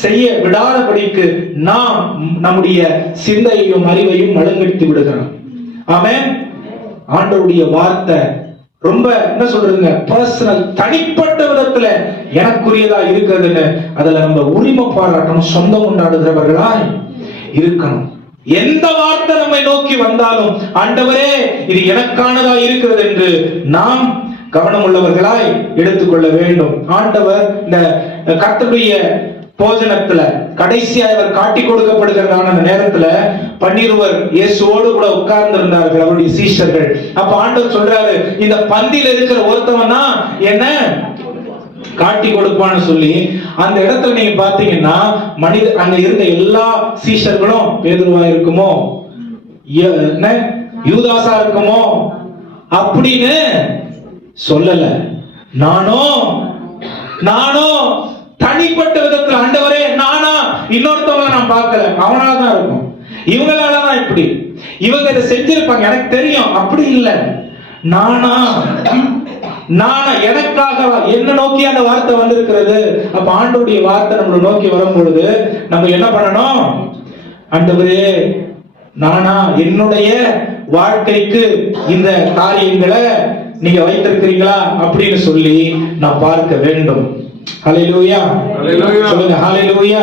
செய்ய விடாதபடிக்கு நாம் நம்முடைய சிந்தையையும் அறிவையும் மழுங்கடித்து விடுகிறோம். ஆமென். ஆண்டவருடைய வார்த்தை ரொம்ப என்ன சொல்றதுங்க, பர்சனல், தனிப்பட்ட விதத்துல எனக்குரியதா இருக்கிறதுன்னு அதுல நம்ம உரிமை பாராட்டணும், சொந்தம் கொண்டாடுகிறவர்களாய் இருக்கணும். எந்த வார்த்தை நம்மை நோக்கி வந்தாலும் ஆண்டவரே இது எனக்கானதா இருக்கிறது என்று நாம் கவனம் உள்ளவர்களாய் எடுத்துக்கொள்ள வேண்டும். ஆண்டவர் இந்த கர்த்தருடைய போஜனத்துல கடைசியா இவர் காட்டி கொடுக்கப்படுகிறதான அந்த நேரத்துல பன்னிருவர் இயேசுவோடு கூட உட்கார்ந்து இருந்தார்கள் அவருடைய சீஷர்கள். அப்ப ஆண்டவர் சொல்றாரு, இந்த பந்தியில இருக்கிற ஒருத்தவன் தான் என்ன காட்டி கொடுப்பான்னு சொல்லி அந்த இடத்துல நீங்க பாத்தீங்கன்னா அங்க இருந்த எல்லா சீஷர்களும் பேதுருவா இருக்குமோ, யூதாசா இருக்குமோ அப்படின்னு சொல்லல. நானும் தனிப்பட்ட விதத்துல ஆண்டவரே நானா இன்னொருத்தவங்க நான் பார்க்கல, அவனாலதான் இருக்கும், இவங்களாலதான் இப்படி, இவங்க இதை செஞ்சிருப்பாங்க எனக்கு தெரியும், அப்படி இல்லை. நானா எனக்காக என்ன நோக்கி அந்த வார்த்தை வந்திருக்கிறது. அப்ப ஆண்டவருடைய வார்த்தை நம்மளை நோக்கி வரும் பொழுது நம்ம என்ன பண்ணணும், ஆண்டவரே நானா என்னுடைய வாழ்க்கைக்கு இந்த காரியங்களை நீங்க வைத்திருக்கிறீங்களா அப்படின்னு சொல்லி நான் பார்க்க வேண்டும். ஹல்லேலூயா, சொல்லுங்க ஹல்லேலூயா.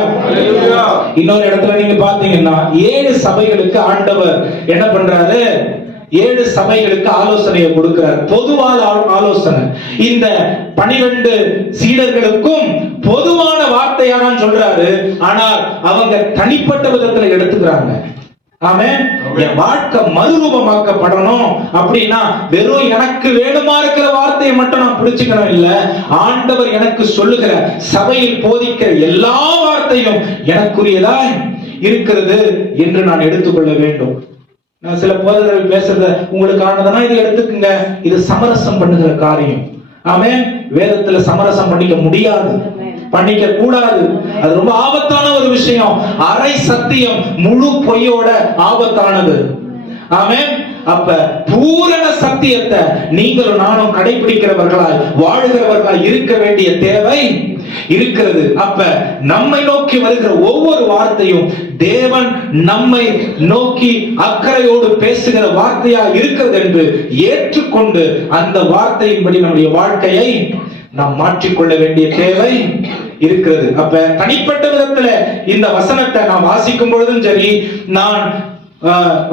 இன்னொரு இடத்துல நீங்க பாத்தீங்கன்னா 7 சபைகளுக்கு ஆண்டவர் என்ன பண்றாரு, 7 சபைகளுக்கு ஆலோசனையை கொடுக்கிறார். பொதுவான ஆலோசனை இந்த 12 சீடர்களுக்கும் பொதுவான வார்த்தையா தான் சொல்றாரு. ஆனால் அவங்க தனிப்பட்ட விதத்துல எடுத்துக்கிறாங்க. ஆமென். என் வாழ்க்கை மறுரூபமாக்கப்படணும் அப்படின்னா வெறும் எனக்கு வேணுமா இருக்கிற வார்த்தையை மட்டும் நான் பிடிச்சுக்கணும் இல்ல, ஆண்டவர் எனக்கு சொல்லுகிற சபையில் போதிக்கிற எல்லா வார்த்தையும் எனக்குரியதா இருக்கிறது என்று நான் எடுத்துக்கொள்ள வேண்டும். நான் சில போதகர்கள் பேசுறத உங்களுக்கானதுனா இது எடுத்துக்குங்க, இது சமரசம் பண்ணுகிற காரியம். ஆமென். வேதத்துல சமரசம் பண்ணிக்க முடியாது, பண்ணிக்க கூடாது, அது ரொம்ப ஆபத்தான ஒரு விஷயம். அரை சத்தியம் முழு பொய்யோட ஆபத்தானது. ஆமென். அப்ப பூரண சத்தியத்தை நீங்களும் நானும் கடைபிடிக்கிறவர்களாய் வாழ்கிறவர்களாய் இருக்க வேண்டிய தேவை இருக்கிறது. அப்ப நம்மை நோக்கி வருகிற ஒவ்வொரு வார்த்தையும் தேவன் நம்மை நோக்கி அக்கறையோடு பேசுகிற வார்த்தையா இருக்கிறது என்று ஏற்றுக்கொண்டு அந்த வார்த்தையின்படி நம்முடைய வாழ்க்கையை நாம் மாற்றிக்கொள்ள வேண்டிய தேவை இருக்கிறது. அப்ப தனிப்பட்ட விதத்துல இந்த வசனத்தை நான் வாசிக்கும் பொழுதும் சரி, நான்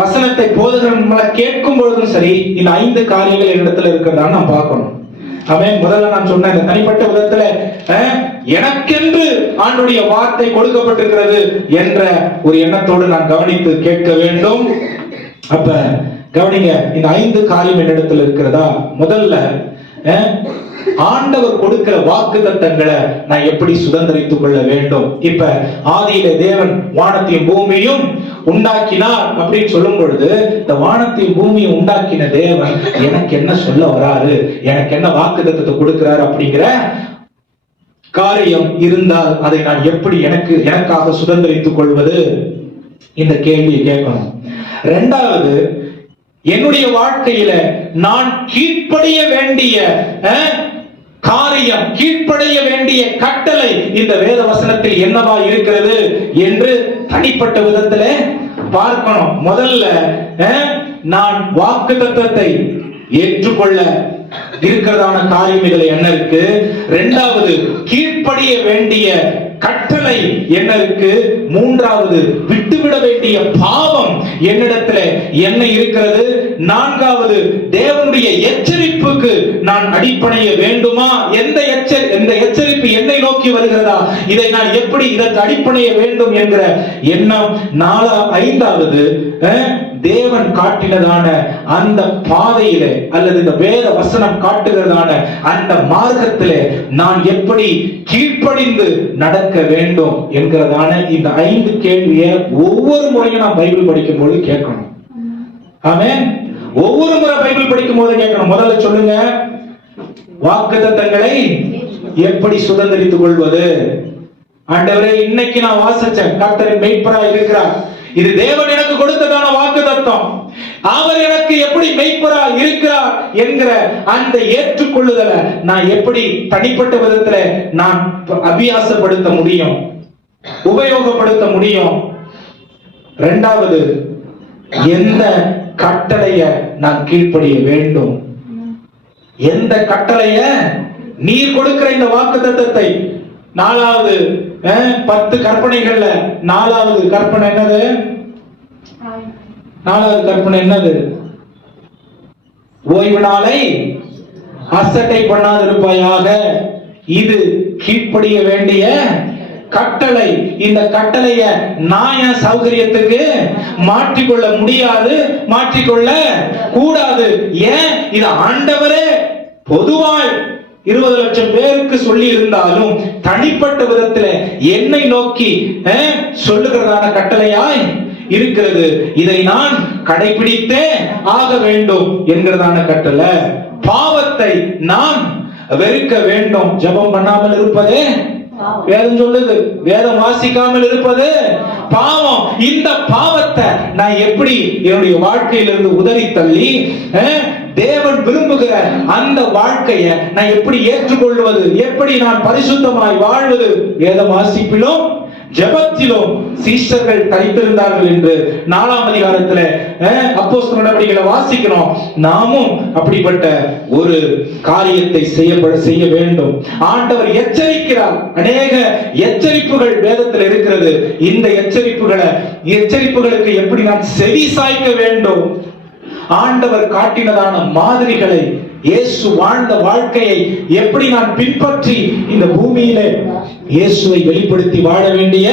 வசனத்தை போதகர்கள் கேட்கும் பொழுதும் சரி, இந்த 5 காரியங்கள் என்னிடத்துல இருக்கிறதா நான் பார்க்கணும். அவன் முதல்ல நான் சொன்ன இந்த தனிப்பட்ட விதத்துல எனக்கென்று ஆண்டுடைய வார்த்தை கொடுக்கப்பட்டிருக்கிறது என்ற ஒரு எண்ணத்தோடு நான் கவனித்து கேட்க வேண்டும். அப்ப கவனிங்க, இந்த 5 காரியம் என்னிடத்துல இருக்கிறதா. முதல்ல ஆண்டவர் கொடுக்கிற வாக்குத்தத்தங்களை நான் எப்படி சுதந்திரித்துக் கொள்ள வேண்டும். இப்ப ஆதியில தேவன் வானத்தையும் பூமியும் உண்டாக்கினார் அப்படின்னு சொல்லும் பொழுது இந்த வானத்தையும் பூமியும் உண்டாக்கின தேவன் எனக்கு என்ன சொல்ல வராரு, எனக்கு என்ன வாக்குத்தத்தத்தை கொடுக்கிறாரு அப்படிங்கிற காரியம் இருந்தால் அதை நான் எப்படி எனக்காக சுதந்திரித்துக் கொள்வது? இந்த கேள்வியை கேட்கணும். இரண்டாவது, என்னுடைய வாழ்க்கையில நான் கீழ்ப்படிய வேண்டிய காரியம், கீழ்ப்படிய வேண்டிய கட்டளை இந்த வேத வசனத்தில் என்னவா இருக்கிறது என்று தனிப்பட்ட விதத்துல பார்க்கணும். முதல்ல நான் வாக்குத்தத்தத்தை ஏற்றுக்கொள்ள இருக்கிறதான காரியம் இதுல என்ன இருக்கு? இரண்டாவது, கீழ்ப்படிய வேண்டிய கட்டளை என்ன இருக்கு? மூன்றாவது, விட்டுவிட வேண்டிய பாவம் என்னிடத்துல என்ன இருக்கிறது? நான்காவது, தேவனுடைய எச்சரிப்புக்கு நான் அடிப்படைய வேண்டுமா? எந்த எச்சரிப்பு என்னை நோக்கி வருகிறதா? இதை நான் எப்படி இதற்கு அடிப்படைய வேண்டும் என்கிற எண்ணம். ஐந்தாவது, தேவன் காட்டினதான அந்த பாதையிலே அல்லது இந்த வேத வசனம் காட்டுகிறதான அந்த மார்க்கத்திலே நான் எப்படி கீழ்ப்படிந்து நடக்க வேண்டும் என்கிறதான இந்த 5 கேள்வியை ஒவ்வொரு முறையும் நான் பைபிள் படிக்கும் போது கேட்கணும். ஆமென். ஒவ்வொரு முறை பைபிள் படிக்கும் போது கேட்கணும். முதல்ல சொல்லுங்க, வாக்குத்தத்தங்களை எப்படி சுதந்திரித்துக் கொள்வது? ஆண்டவரே, இன்னைக்கு நான் வாசிச்சேன், கர்த்தரின் மேய்ப்பராய் இருக்கிறார். இது தேவன் எனக்கு கொடுத்ததான வாக்குத்தத்தம். அவர் எனக்கு எப்படி மேய்ப்பராய் இருக்கிறார் என்கிற அந்த ஏற்றுக்கொள்ளுதலை நான் எப்படி தனிப்பட்ட விதத்துல நான் அபியாசப்படுத்த முடியும், உபயோகப்படுத்த முடியும்? இரண்டாவது, எந்த கட்டளைய நான் கீழ்ப்படிய வேண்டும்? எந்த கட்டளைய? நீர் கொடுக்கிற இந்த வாக்குத்தத்தத்தை. நாலாவது, 10 கற்பனைகள்ல 4வது கற்பனை என்னது? 4வது கற்பனை என்னது? ஓய்வு நாளை அசட்டை பண்ணாதிருப்பாயாக. இது கீழ்ப்படிய வேண்டிய கட்டளை. இந்த கட்டளைய நான் என் சௌகரியத்துக்கு மாற்றிக்கொள்ள முடியாது, மாற்றிக்கொள்ள கூடாது. ஏன்? இது ஆண்டவரே பொதுவாய் 20 லட்சம் பேருக்கு சொல்லி இருந்தாலும் தனிப்பட்ட விதத்துல என்னை நோக்கி சொல்லுகிறதான கட்டளையாய் இருக்கிறது. இதை நான் கடைபிடித்தே ஆக வேண்டும் என்கிறதான கட்டளை. பாவத்தை நான் வெறுக்க வேண்டும். ஜெபம் பண்ணாமல் இருப்பதே வேதம் சொல்லுது, வேதம் வாசிக்காமல் இருப்பது பாவம். இந்த பாவத்தை நான் எப்படி என்னுடைய வாழ்க்கையிலிருந்து உதறி தள்ளி தேவன் விரும்புகிற அந்த வாழ்க்கையை நான் எப்படி ஏற்றுக்கொள்வது? எப்படி நான் பரிசுத்தமாய் வாழ்வது? வேதம் வாசிப்பிலும் ஜெபத்திலும் சீஷர்கள் தரித்திருந்தார்கள் என்று 4ஆம் அதிகாரத்தில் அப்போஸ்தலர் நடவடிக்கைகளை வாசிக்கிறோம். நாமும் அப்படிப்பட்ட ஒரு காரியத்தை செய்ய வேண்டும். ஆண்டவர் எச்சரிக்கிறார். அநேக எச்சரிப்புகள் வேதத்தில் இருக்கிறது. இந்த எச்சரிப்புகளுக்கு எப்படி நான் செவி சாய்க்க வேண்டும்? ஆண்டவர் காட்டினதான மாதிரிகளை, இயேசு வாழ்ந்த வாழ்க்கையை எப்படி நான் பின்பற்றி இந்த பூமியிலே இயேசுவை வெளிப்படுத்தி வாழ வேண்டிய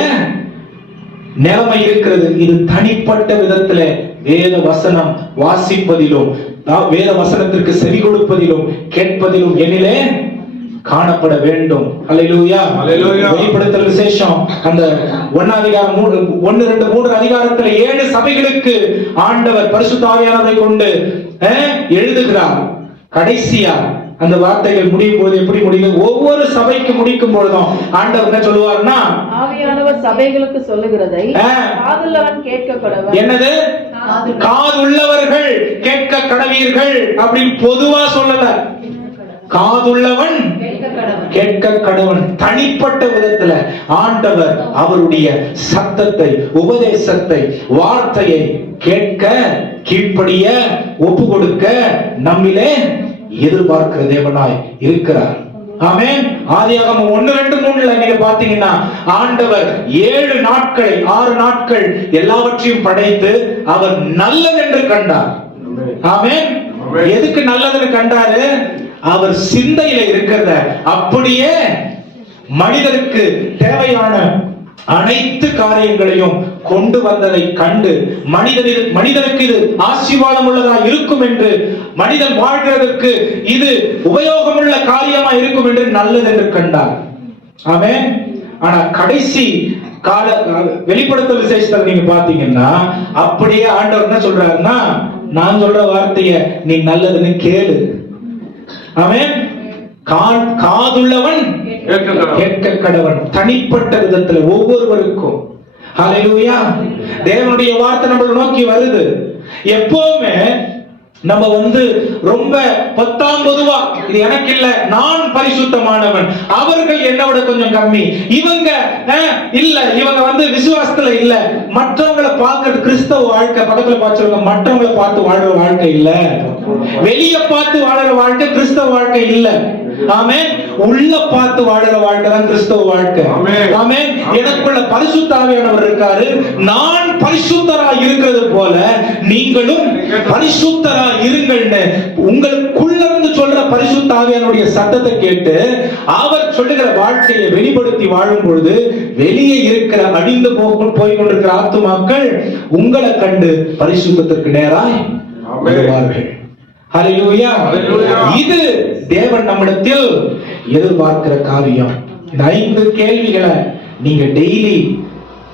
நிலைமை இருக்கிறது. இது தனிப்பட்ட விதத்தில் வேத வசனம் வாசிப்பதிலும் வேத வசனத்திற்கு செவி கொடுப்பதிலும் கேட்பதிலும் என்னிலே காணப்பட வேண்டும். அல்லேலூயா. வெளிப்படுத்தல் விசேஷம் அந்த 1 அதிகாரம் 1, 2, 3 அதிகாரத்தில் 7 சபைகளுக்கு ஆண்டவர் பரிசுத்த ஆவியானவரை கொண்டு எழுதுகிறார். கடைசியா அந்த வார்த்தைகள் முடியும் போது எப்படி முடியும்? ஒவ்வொரு சபைக்கு முடிக்கும் பொழுதும் ஆண்டவர் என்ன சொல்லுவார்னா, ஆவியானவர் சபைகளுக்கு சொல்லுகிறதை காதுள்ளவன் கேட்க கடவன். என்னது? காதுள்ளவர்கள் கேட்க கடவீர்கள் அப்படின்னு பொதுவா சொல்லல. காதுள்ளவன் கேட்க கடவன். தனிப்பட்ட விதத்துல ஆண்டவர் அவருடைய சத்தத்தை, உபதேசத்தை, வார்த்தையை கேட்க, கீழ்ப்படிய, ஒப்பு கொடுக்க நம்மிலே எதிர்பார்க்கிற தேவனாய் இருக்கிறார். ஆமென். ஆதியாகமம் 1, 2, 3ல நீங்க பாத்தீங்கன்னா ஆண்டவர் 7 நாட்கள் 6 நாட்கள் எல்லாவற்றையும் படைத்து அவர் நல்லதென்று கண்டார். ஆமென். எதுக்கு நல்லதுன்னு கண்டாரு? அவர் சிந்தையில இருக்கிறத அப்படியே மனிதருக்கு தேவையான அனைத்து காரியங்களையும் கொண்டு வந்ததை கண்டு மனிதனுக்கு இது ஆசீர்வாதம் உள்ளதா இருக்கும் என்று, மனிதன் வாழ்கிறதற்கு இது உபயோகமுள்ள காரியமா இருக்கும் என்று நல்லது என்று கண்டார். ஆமென். ஆனா கடைசி கால வெளிப்படுத்தல் விசேஷத்தை நீங்க பாத்தீங்கன்னா அப்படியே ஆண்டவர் என்ன சொல்றாருன்னா, நான் சொல்ற வார்த்தைய நீ நல்லதுன்னு கேளு. ஆமென். காதுள்ளவன் கேட்க கடவன். தனிப்பட்ட விதத்துல ஒவ்வொருவருக்கும். ஹல்லேலூயா. தேவனுடைய வார்த்தை நம்மளை நோக்கி வருது. எப்பவுமே நம்ம ரொம்ப பொதுவா இது எனக்கு இல்ல, நான் பரிசுத்தமானவன், அவர்கள் என்னோட கொஞ்சம் கம்மி, இவங்க இல்ல, இவங்க விசுவாசத்துல இல்ல, மற்றவங்களை பார்க்கறது கிறிஸ்தவ வாழ்க்கை. பக்கத்துல பார்த்து மற்றவங்களை பார்த்து வாழ்ற வாழ்க்கை இல்ல, வெளிய பார்த்து வாழற வாழ்க்கை கிறிஸ்தவ வாழ்க்கை இல்ல. ஆமென். உள்ள பார்த்து வாழற வாழ்க்கை தான் கிறிஸ்தவ வாழ்க்கை. ஆமென். எனக்குள்ள பரிசுத்த ஆவியானவர் இருக்காரு, நான் பரிசுத்தரா இருக்கிறது போல நீங்களும் பரிசுத்தரா இருங்கள்னு உங்களுக்குள்ள இருந்து சொல்ற பரிசுத்த ஆவியானுடைய சத்தத்தை கேட்டு அவர் சொல்லுகிற வாழ்க்கையை வெளிப்படுத்தி வாழும் பொழுது வெளியே இருக்கிற அழிந்து போய் கொண்டிருக்கிற ஆத்துமாக்கள் உங்களை கண்டு பரிசுத்தத்திற்கு நேராய் வருவார்கள். ஹல்லேலூயா. இது தேவன் நம்மிடத்தில் எதிர்பார்க்கிற காரியம். இந்த 5 கேள்விகளை நீங்க டெய்லி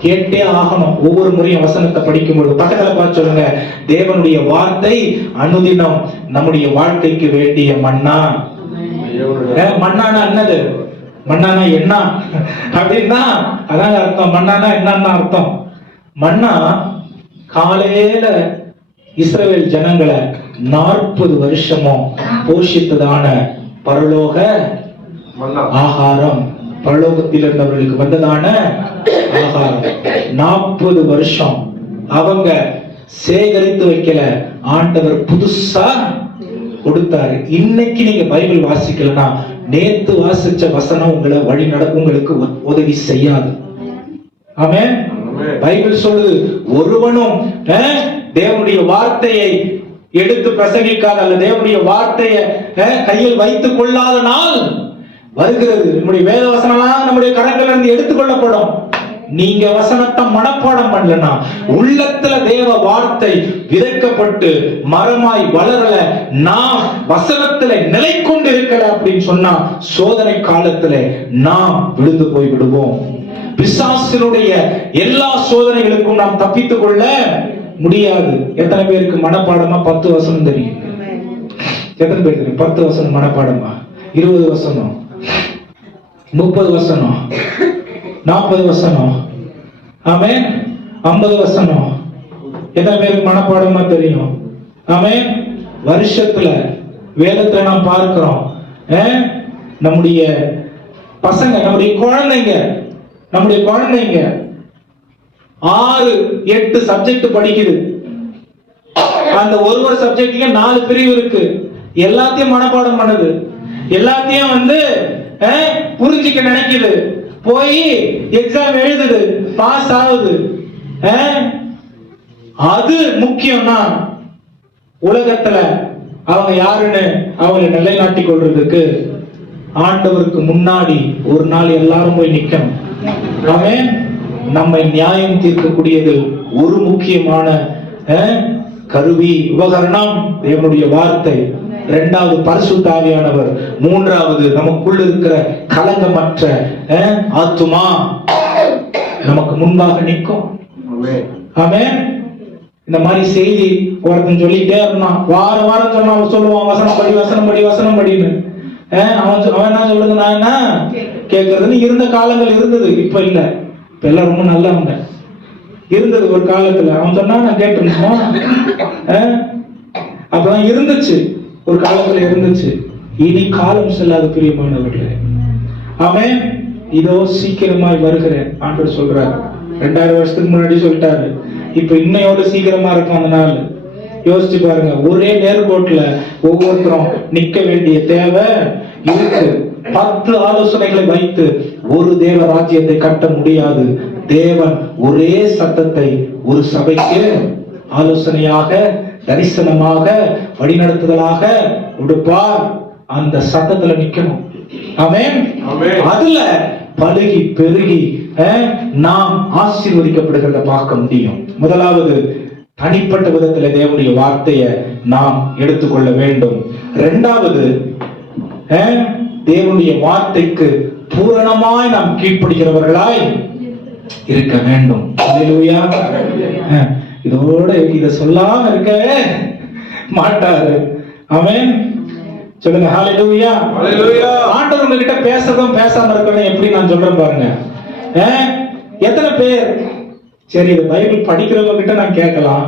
கேட்டே ஆகணும். ஒவ்வொரு முறையும் வசனத்தை படிக்கும் பொழுது பக்கத்துல பார்த்து சொல்லுங்க, தேவனுடைய வார்த்தை அனுதினம் நம்முடைய வாழ்க்கைக்கு வேண்டிய மன்னா. மன்னானா என்னது? மன்னானா என்ன அப்படின்னா அதான் அர்த்தம். மன்னானா என்னன்னா அர்த்தம், மன்னா காலையில இஸ்ரவேல் ஜனங்களை 40 வருஷமும் போஷித்ததான பரலோக ஆகாரம், பரலோகத்தில் இருந்தவர்களுக்கு வந்ததான ஆகாரம். 40 வருஷம் அவங்க சேகரித்து வைக்கல, ஆண்டவர் புதுசா கொடுத்தாரு. இன்னைக்கு நீங்க பைபிள் வாசிக்கலனா நேத்து வாசிச்ச வசனம் உங்களை வழி நடக்கும், உங்களுக்கு உதவி செய்யாது. ஆமென். பைபிள் சொல்லுது, ஒருவனும் தேவனுடைய வார்த்தையை எடுத்து பிரசங்கிக்காத அல்ல தேவனுடைய வார்த்தையை கையில் வைத்துக் கொள்ளாத நாள் வருகிறது. நம்முடைய வேத வசனம்லாம் நம்முடைய கரங்கள் இருந்து எடுத்துக்கொள்ளப்படும். நீங்க வசனத்தை மனப்பாடம் பண்ணலனா, உள்ளத்துல தேவ வார்த்தை விதைக்கப்பட்டு மரமாய் வளரல, நாம் வசனத்துல நிலை கொண்டு இருக்கல அப்படின்னு சொன்னா சோதனை காலத்துல நாம் விழுந்து போய் விடுவோம். பிசாசினுடைய எல்லா சோதனைகளுக்கும் நாம் தப்பித்துக் கொள்ள முடியாது. எத்தனை பேருக்கு மனப்பாடமா 10 வசனம் தெரியும்? எத்தனை பேருக்கு தெரியும் 10 வசனம் மனப்பாடமா? 20 வசனம், 30 வசனம், 40 வசனம், ஆமென், 50 வசனம். எத்தனை பேருக்கு மனப்பாடமா தெரியும்? ஆமென். வருஷத்துல வேதத்துல நாம் பார்க்கிறோம், நம்முடைய பசங்க, நம்முடைய குழந்தைங்க 6-8 சப்ஜெக்ட் படிக்குது. அந்த ஒரு சப்ஜெக்ட்ல 4 பிரிவு இருக்கு. எல்லாத்தையும் மனப்பாடம் பண்ணுது, எல்லாத்தையும் புரிஞ்சிக்க நினைக்குது, போய் எக்ஸாம் எழுதுது, பாஸ் ஆகுது. அது முக்கியம்னா உலகத்துல அவங்க யாருன்னு அவங்களை நிலைநாட்டி கொள்றதுக்கு ஆண்டவருக்கு முன்னாடி ஒரு நாள் எல்லாரும் போய் நிக்கணும். ஆமென். நம்மை நியாயம் தீர்க்கக்கூடியது ஒரு முக்கியமான கருவி, உபகரணம் தேவனுடைய வார்த்தை. 2வது பரிசுத்த ஆவியானவர். 3வது நமக்குள்ள இருக்கிற கலங்கமற்ற ஆத்துமா நமக்கு முன்பாக நிற்கும். ஆமென். இந்த மாதிரி செய்தி ஒருத்தன் சொல்லிட்டே இருந்தான், வாரம் சொன்னா சொல்லுவான், வசனம் படி வசனம் படி வசனம் படின்னு. அவன் என்ன சொல்லுது, நான் என்ன கேட்கறதுன்னு இருந்த காலங்கள் இருந்தது, இப்ப இல்ல. இப்ப எல்லாம் ரொம்ப நல்லவங்க. இருந்தது ஒரு காலத்துல, அவன் சொன்னா நான் கேட்டிருந்தோம், அப்பதான் இருந்துச்சு, ஒரு காலத்துல இருந்துச்சு. இனி காலம் செல்லாத பிரியமானவர்களே, ஆமென். இதோ சீக்கிரமாய் வருகிறேன் ஆண்டவர் சொல்றாரு. 2000 வருஷத்துக்கு முன்னாடி சொல்லிட்டாரு, இப்ப இன்னையோட சீக்கிரமா இருக்கும் அந்த நாள். யோசிச்சு பாருங்க, ஒரே நேர்கோட்டுல ஒவ்வொருத்தரும் நிக்க வேண்டிய தேவை இருக்கு. 10 ஆலோசனைகளை வைத்து ஒரு தேவ ராஜ்யத்தை கட்ட முடியாது. தேவன் ஒரே சத்தத்தை ஒரு சபைக்கு ஆலோசனையாக, தரிசனமாக, வழிநடத்துதலாக கொடுப்பார். அந்த சத்தத்துல நிக்கணும். ஆமென். அதுல பலுகி பெருகி நாம் ஆசீர்வதிக்கப்படுகிறத பார்க்க முடியும். முதலாவது, தனிப்பட்ட விதத்துல தேவனுடைய வார்த்தையை நாம் எடுத்துக்கொள்ள வேண்டும். 2வது, தேவனுடைய வார்த்தைக்கு பூரணமாய் நாம் கீழ்ப்படுகிறவர்களாய் இருக்க வேண்டும். அல்லேலூயா. இதோட இத சொல்லாம இருக்க மாட்டாரு. ஆமென். சொல்லுங்க ஹalleluya. ஆண்டவர் உங்ககிட்ட பேசுறதும் பேசாம இருக்கிறதும் எப்படி நான் சொல்றேன் பாருங்க. எத்தனை பேர் சரி இது பைபிள் படிக்கிறவங்க கிட்ட நான் கேட்கலாம்,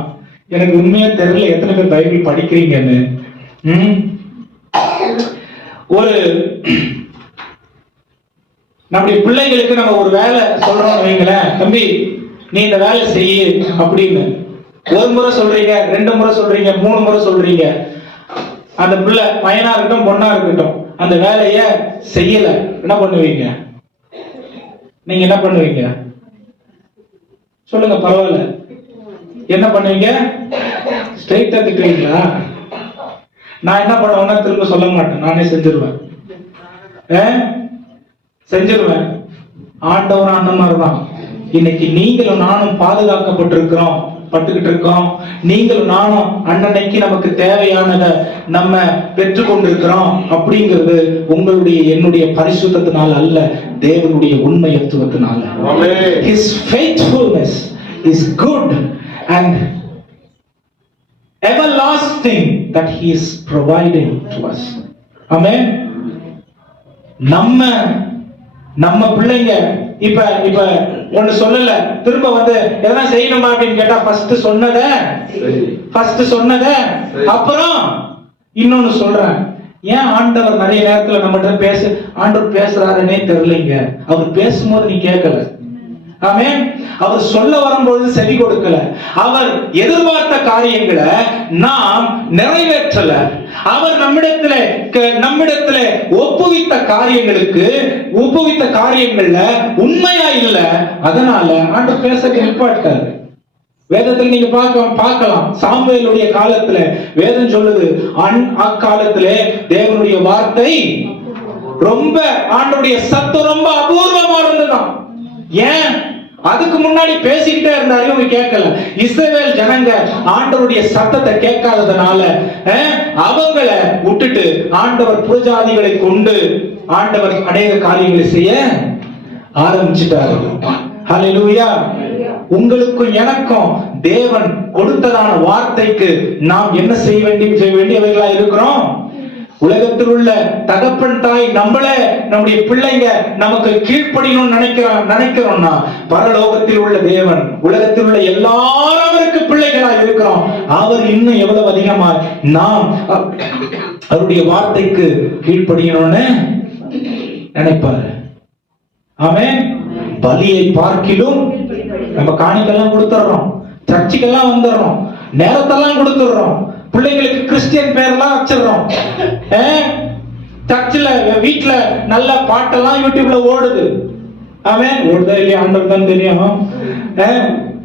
எனக்கு உண்மையா தெரியல எத்தனை பேர் பைபிள் படிக்கிறீங்கன்னு. ஒரு நம்முடைய பிள்ளைகளுக்கு நம்ம ஒரு வேலை சொல்றோம் வைங்களேன், தம்பி நீ இந்த வேலை செய்ய அப்படின்னு ஒரு முறை சொல்றீங்க, 2 முறை சொல்றீங்க, 3 முறை சொல்றீங்க. அந்த பிள்ளை பையனா இருக்கட்டும் பொண்ணா இருக்கட்டும் அந்த வேலைய செய்யல, என்ன பண்ணுவீங்க? நீங்க என்ன பண்ணுவீங்க சொல்லுங்க? பரவாயில்ல, என்ன பண்ணுவீங்க? ஸ்ட்ரைட்டா திட்டுவீங்களா? நான் என்ன பண்ணுவேன்னா திரும்ப சொல்ல மாட்டேன், நானே செஞ்சிருவேன். ஆண்டவர் அந்த மாதிரிதான். இன்னைக்கு நீங்களும் நானும் பாதுகாக்கப்பட்டிருக்கிறோம், பட்டுக்கிட்டு இருக்கோம். நீங்களும் நானும் அன்னன்னைக்கு நமக்கு தேவையானதை நம்ம பெற்றுக் கொண்டிருக்கிறோம். அப்படிங்கிறது உங்களுடைய என்னுடைய பரிசுத்தத்தினால அல்ல, தேவனுடைய உண்மையத்துவத்தினால. His faithfulness is good and everlasting that he is providing to us. Amen. நம்ம பிள்ளைங்க இப்ப ஒண்ணு சொல்லல, திரும்ப வந்து எதனா செய்யணுமா அப்படின்னு கேட்டா ஃபர்ஸ்ட் சொன்னத அப்புறம் இன்னொன்னு சொல்றேன். ஏன் ஆண்டவர் நிறைய நேரத்துல நம்மகிட்ட ஆண்டவர் பேசுறாருன்னே தெரியலைங்க. அவர் பேசும்போது நீ கேட்கல. ஆமென். அவர் சொல்ல வரும்பொழுது செவி கொடுக்கல. அவர் எதிர்பார்த்த காரியங்களை நாம் நிறைவேற்றல. அவர் நம்மிடத்துல ஒப்புவித்த காரியங்கள்ல உண்மையா இல்ல. அதனால ஆண்டவர் பேச நிப்பாட்டாரு. வேதத்துல நீங்க பார்க்கலாம், சாமுவேலுடைய காலத்துல வேதம் சொல்லுது, அக்காலத்திலே தேவனுடைய வார்த்தை ரொம்ப, ஆண்டவருடைய சத்தம் ரொம்ப அபூர்வமா இருந்ததாம். ஏன்? அதுக்கு முன்னாடி பேசிக்கிட்டே இருந்தாரு, இவங்க கேட்கல. இஸ்ரவேல் ஜனங்க ஆண்டவருடைய சத்தத்தை கேட்காததுனால அவங்கள விட்டுட்டு ஆண்டவர் புறஜாதிகளை கொண்டு ஆண்டவர் அநேக காரியங்களை செய்ய ஆரம்பிச்சிட்டாரு. ஹல்லேலூயா. உங்களுக்கும் எனக்கும் தேவன் கொடுத்ததான வார்த்தைக்கு நாம் என்ன செய்ய வேண்டியவர்களா இருக்கிறோம்? உலகத்தில் உள்ள தகப்பன் தாய் நம்முடைய பிள்ளைங்க நமக்கு கீழ்ப்படியணும்னு நினைக்கிறோம்னா, பரலோகத்தில் உள்ள தேவன் உலகத்தில் உள்ள எல்லாரும் அவருக்கு பிள்ளைகளா இருக்கிறோம். அவர் இன்னும் எவ்வளவு அதிகமா நாம் அவருடைய வார்த்தைக்கு கீழ்ப்படியணும்னு நினைப்பாரு. ஆமென். பலியை பார்க்கிலும் நம்ம காணிக்கெல்லாம் கொடுத்துறோம், சர்ச்சுக்கெல்லாம் வந்துடுறோம், நேரத்தெல்லாம் கொடுத்துடுறோம், பிள்ளைங்களுக்கு கிறிஸ்டியன் பேரெல்லாம் வச்சிடறோம். சர்ச்சில் வீட்டுல நல்ல பாட்டெல்லாம் யூடியூப்ல ஓடுது. ஆமென். ஓடுதா இல்லையா ஆண்டவர் தான் தெரியும்.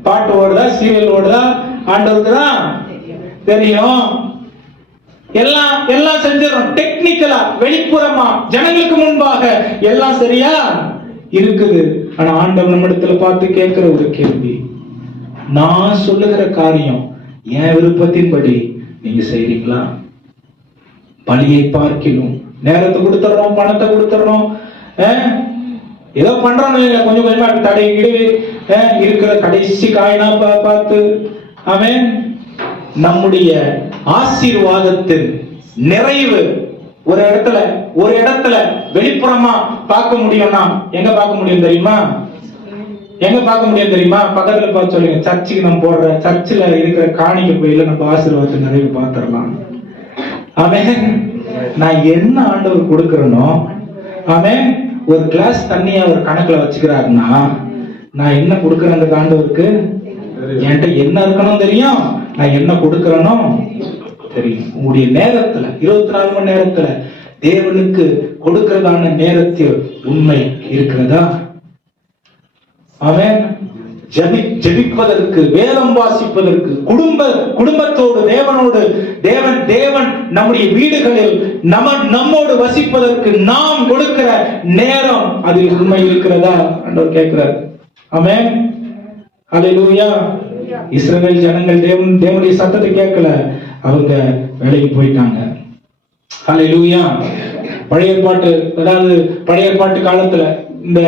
பாட்டு ஓடுதா, சீரியல் ஓடுதா, ஆண்டவருக்கு தான் தெரியும். எல்லாம் செஞ்சிடறோம். டெக்னிக்கலா, வெளிப்புறமா, ஜனங்களுக்கு முன்பாக எல்லாம் சரியா இருக்குது. ஆனா ஆண்டவர் நம்மிடத்துல பார்த்து கேட்கிற ஒரு கேள்வி, நான் சொல்லுகிற காரியம் என் விருப்பத்தின்படி நீங்க செய்றீங்களா? பலியை பார்க்கணும், நேரத்தை கொடுத்துறோம், பணத்தை கொடுத்துறோம், ஏதோ பண்றோம், கொஞ்சம் கொஞ்சமா தடை இருக்கிற கடைசி காயினா பார்த்து. ஆமென். நம்முடைய ஆசீர்வாதத்தின் நிறைவு ஒரு இடத்துல வெளிப்புறமா பார்க்க முடியும்னா எங்க பார்க்க முடியும் தெரியுமா? பக்கத்துல பார்த்து சொல்லுங்க, சர்ச்சுக்கு நம்ம போடுற சர்ச்சில் இருக்கிற காணிக்க போயில நம்ம ஆசீர்வாதத்தை நிறைவு பார்த்துடலாம். ஆமென். நான் என்ன ஆண்டவர் கொடுக்கிறேனோ, ஆமென், ஒரு கிளாஸ் தண்ணியை அவர் கணக்குல வச்சுக்கிறாருன்னா நான் என்ன கொடுக்கிறேன் அந்த ஆண்டவருக்கு? என்கிட்ட என்ன இருக்கணும் தெரியும், நான் என்ன கொடுக்கிறேனோ தெரியும். உங்களுடைய நேரத்துல 24 மணி நேரத்துல தேவனுக்கு கொடுக்கிறதான நேரத்தில் உண்மை இருக்கிறதா? அவன் ஜெபிப்பதற்கு, வேதம் வாசிப்பதற்கு, குடும்பத்தோடு தேவன் நம்முடைய வீடுகளில் நம்மோடு வசிப்பதற்கு நாம் கொடுக்கிற நேரம் அதில் உண்மை இருக்கிறதா என்று கேட்கிறார். ஆமென். ஹல்லேலூயா. இஸ்ரவேல் ஜனங்கள் தேவனுடைய சத்தத்தை கேட்கல, அவங்க வேலைக்கு போயிட்டாங்க. ஹல்லேலூயா. பழைய ஏற்பாட்டு காலத்துல இந்த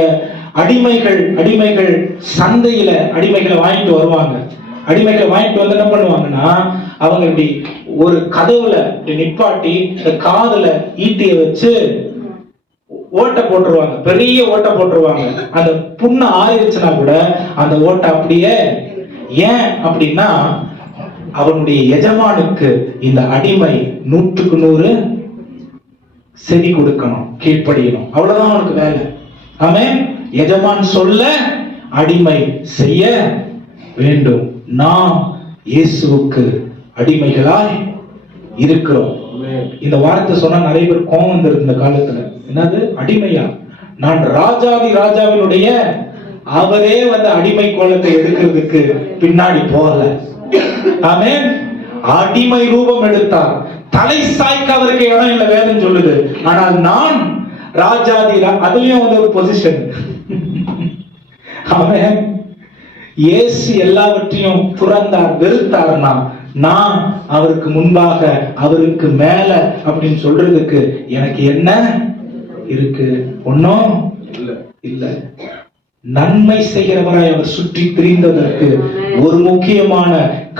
அடிமைகள் சந்தையில அடிமைகளை வாங்கிட்டு வருவாங்க. அடிமைகளை வாங்கிட்டு வந்து என்ன பண்ணுவாங்கன்னா, அவங்க இப்படி ஒரு கதவுல இப்படி நிப்பாட்டி இந்த காதுல ஈட்டிய வச்சு ஓட்டை போட்டுருவாங்க, பெரிய ஓட்டை போட்டுருவாங்க. அந்த புண்ணு ஆயிருச்சுன்னா கூட அந்த ஓட்டை அப்படியே. ஏன் அப்படின்னா அவனுடைய எஜமானுக்கு இந்த அடிமை 100க்கு 100 செவி கொடுக்கணும், கீழ்ப்படியணும். அவ்வளவுதான் அவனுக்கு வேலை. ஆமென். எஜமான் சொல்ல அடிமை செய்ய வேண்டும். நாம் இயேசுவுக்கு அடிமைகளாய் இருக்கிறோம். இந்த வார்த்தை சொன்னா நிறைய பேர் கோபம் வந்திருக்கு இந்த காலத்துல. என்னது அடிமையா? நான் ராஜாதி ராஜாவினுடைய அவரே வந்து அடிமை கோலத்தை எடுக்கிறதுக்கு பின்னாடி போகல. ஆமென். அடிமை ரூபம் எடுத்தார். தலை சாய்க்க அவருக்கு இடம் இல்ல வேதம் சொல்லுது. ஆனால் நான் ராஜாதி, அதுலயும் வந்து ஒரு பொசிஷன். ஆமென். இயேசு எல்லாவற்றையும் துறந்தார், வெறுத்தார்னா நான் அவருக்கு முன்பாக அவருக்கு மேல அப்படின்னு சொல்றதுக்கு எனக்கு என்ன இருக்கு? ஒன்னும் இல்ல. நன்மை செய்கிறவராய் அவர் சுற்றி திரிந்ததற்கு ஒரு முக்கியமான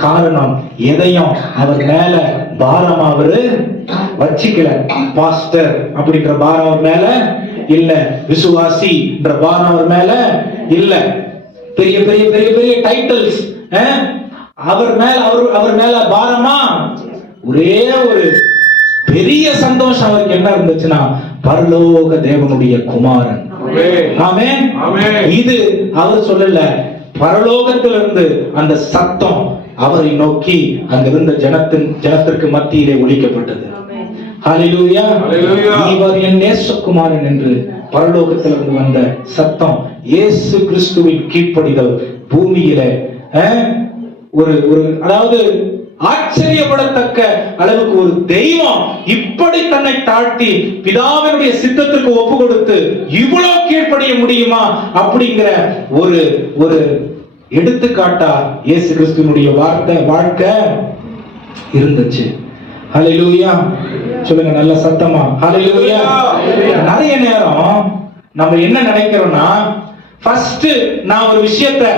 காரணம், எதையும் அவர் மேல பாரம் அவரு வச்சிக்கல. பாஸ்டர் அப்படின்ற பாரம் அவர் மேல இல்ல, விசுவாசி என்ற பாரம் அவர் மேல இல்ல, பெரிய பெரிய பெரிய பெரிய டைட்டில்ஸ் அவர் மேல பாரமா? ஒரே ஒரு பெரிய சந்தோஷம் அவருக்கு என்ன இருந்துச்சுன்னா, பரலோக தேவனுடைய குமாரன். ஆமென். இது அவர் சொல்லல, பரலோகத்திலிருந்து அந்த சத்தம் அவரை நோக்கி அங்கிருந்த ஜனத்திற்கு மத்தியிலே ஒலிக்கப்பட்டது. ஹல்லேலூயா, இவர் என் நேசகுமாரன் என்று பரலோகத்திலிருந்து வந்த சத்தம். இயேசு கிறிஸ்துவின் கீழ்ப்படிதல் பூமியில ஒரு அதாவது ஆச்சரியப்படத்தக்க அளவுக்கு ஒரு தெய்வம் இப்படி தன்னை தாழ்த்தி பிதாவினுடைய சித்தத்திற்கு ஒப்பு கொடுத்து இவ்வளவு கீழ்ப்படிய முடியுமா அப்படிங்கிற ஒரு ஒரு எடுத்துக்காட்டா இயேசு கிறிஸ்துவினுடைய வாழ்க்கை இருந்துச்சு. ஹல்லேலூயா சொல்லுங்க நல்ல சத்தமா. ஹல்லேலூயா. நிறைய நேரம் நம்ம என்ன நினைக்கிறோம்னா, ஃபர்ஸ்ட் நான் ஒரு விஷயத்தை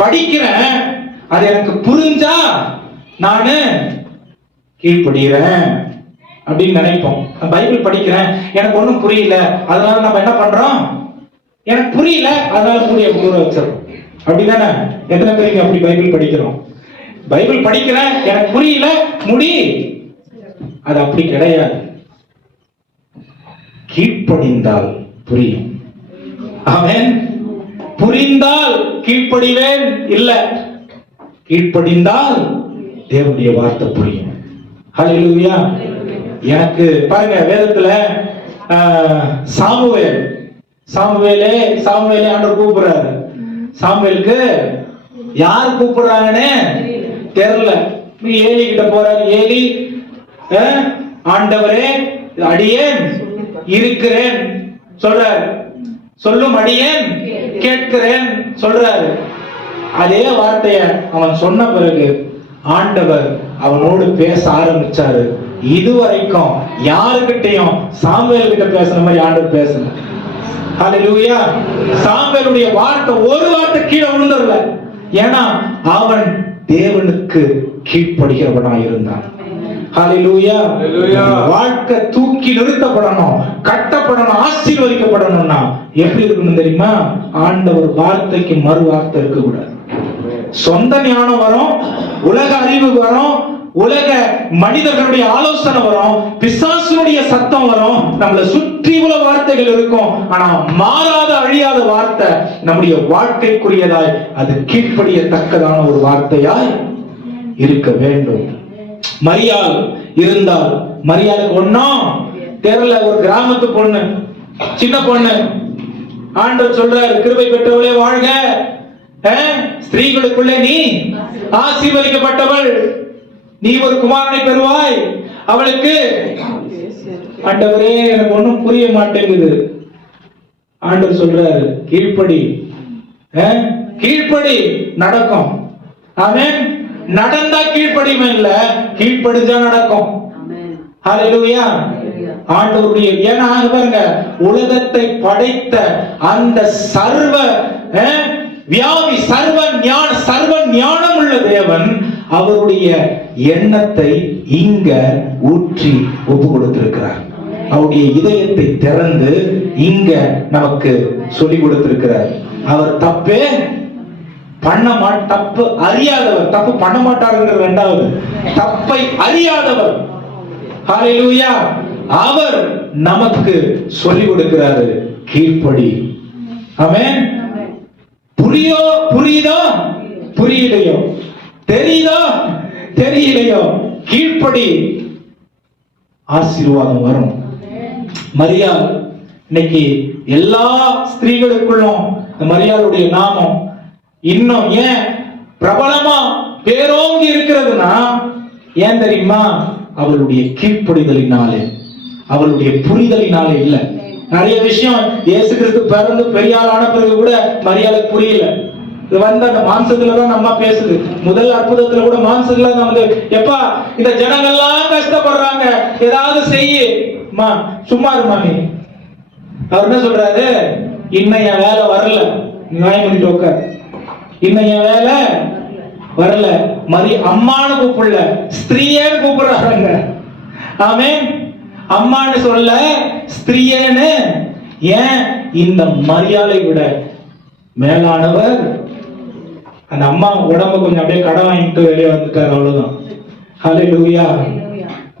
படிக்கிறேன், அது எனக்கு புரிஞ்சா நானு கீழ்ப்படுகிறேன் அப்படின்னு நினைப்போம். பைபிள் படிக்கிறேன், எனக்கு ஒண்ணும் புரியல, அதனால நம்ம என்ன பண்றோம், எனக்கு புரியல அதனால கூடிய கூற வச்சிடும். அப்படிதானே? எத்தனை பேருக்கு அப்படி பைபிள் படிக்கிறோம்? பைபிள் படிக்கிறேன், எனக்கு புரியல, முடி. அது அப்படி கிடையாது. கீழ்ப்படிந்தால் புரியும். ஆமென். புரிந்தால் கீழ்ப்படிவேன் இல்ல, கீழ்ப்படிந்தால் தேவனுடைய வார்த்தை புரியும். ஹல்லேலூயா. எனக்கு பாருங்க வேதத்துல சாமுவேலே ஆண்டவர் கூப்பிடுறாரு. சாமுவேலுக்கு யார் கூப்பிடுறாங்கன்னு தெரியல. ஏலி கிட்ட போறாரு. ஏலி ஆண்டவரே அடியேன் இருக்கிறேன் சொல்றாரு. சொல்லும் அடியேன் கேட்கிறேன் சொல்றாரு. அதே வார்த்தைய அவன் சொன்ன பிறகு ஆண்டவர் அவனோடு பேச ஆரம்பிச்சாரு. இதுவரைக்கும் யாருக்கிட்டையும் சாமுவேல் கிட்ட பேசுற மாதிரி ஆண்டவர் பேசல. ஹல்லேலூயா. சாமுவேலுடைய வார்த்தை ஒரு வார்த்தை கீழே விழுந்துடல. ஏன்னா அவன் தேவனுக்கு கீழ்ப்படுகிறவனாய் இருந்தான். ஹல்லேலூயா. வாழ்க்கை தூக்கி நிறுத்தப்படணும், கட்டப்படணும், ஆசீர்வதிக்கப்படணும்னா எப்படி இருக்கணும் தெரியுமா? ஆண்டவர் வார்த்தைக்கு மறு வார்த்தை இருக்க கூடாது. சொந்த ஞானம் வரும், உலக அறிவு வரும், உலக மனிதர்களுடைய ஆலோசனை வரும், பிசாசுடைய சத்தம் வரும், நம்மளை சுற்றி உள்ள வார்த்தைகள் இருக்கும். ஆனா மாறாத அழியாத வார்த்தை நம்முடைய வாழ்க்கைக்குரியதாய் அது கீழ்ப்படியத்தக்கதான ஒரு வார்த்தையாய் இருக்க வேண்டும். மரியாள் இருந்தால், மரியாளுக்கு ஒண்ணும் தெரியல, ஒரு கிராமத்து பொண்ணு, சின்ன பொண்ணு. ஆண்டவர் சொல்றாரு, கிருபை பெற்றவளே வாழ்க, ஸ்திரீகளுக்குள்ளே நீ ஆசீர்வதிக்கப்பட்டவள், நீ ஒரு குமாரனை பெறுவாய். அவளுக்கு ஆண்டவரே எனக்கு ஒண்ணும் புரிய மாட்டேங்குது. ஆண்டவர் சொல்றாரு, கீழ்ப்படி, கீழ்ப்படி நடக்கும். ஆமென். நடந்தா கீழ்ப்படிமை இல்ல, கீழ்ப்படிஞ்சா நடக்கும். ஹல்லேலூயா. ஆண்டவருடைய ஏன்னா பாருங்க, உலகத்தை படைத்த அந்த சர்வ வியாபி, சர்வ ஞானமுள்ள தேவன் அவருடைய எண்ணத்தை இங்க ஊற்றி ஒப்பு கொடுத்திருக்கிறார். அவருடைய இதயத்தை திறந்து இங்க நமக்கு சொல்லி கொடுத்திருக்கிறார். அவர் தப்பே தப்பு அறியாதவர், தப்பு பண்ண மாட்டாருங்கிற இரண்டாவது, தப்பை அறியாதவர். ஹல்லேலூயா. அவர் நமக்கு சொல்லி கொடுக்கிறாரு, கீழ்ப்படி. ஆமென். புரியுதோ புரியலையோ, தெரியுதோ தெரியலையோ, கீழ்ப்படி, ஆசீர்வாதம் வரும். மரியாள், இன்னைக்கு எல்லா ஸ்திரீகளுக்குள்ளும் மரியாளுடைய நாமம் இன்னும் ஏன் பிரபலமா பேரோங்கி இருக்கிறதுனா ஏன் தெரியுமா? அவளுடைய கீழ்ப்படிதலினாலே, அவளுடைய புரிதலினாலே இல்ல. நிறைய விஷயம் இயேசு கிறிஸ்து பிறந்து பெரிய ஆளான பிறகு கூட மரியாளுக்கு புரியல. இது வந்து அந்த மாம்சத்துலதான் நம்ம பேசுது. முதல் அற்புதத்துல கூட மாம்சத்துல தான் வந்து, எப்பா இந்த ஜனங்கள்லாம் கஷ்டப்படுறாங்க, ஏதாவது செய்யுமா, சும்மா இருமா நீ. அவர் என்ன சொல்றாரு? இன்னும் என் வேலை வரல, நியாயம் பண்ணிட்டு உட்கார். இன்னும் என் வேலை வரல. அம்மானு கூப்பிடல, ஸ்திரீயேன்னு கூப்பிடுறாங்க. ஆமென். அம்மான்னு சொல்ல, ஸ்திரீயேன்னு. ஏன்? இந்த மரியாதை விட மேலானவர். அந்த அம்மா உடம்பு கொஞ்சம் அப்படியே கடன் வாங்கிட்டு வெளியே வந்துட்டார், அவ்வளவுதான். ஹல்லேலூயா.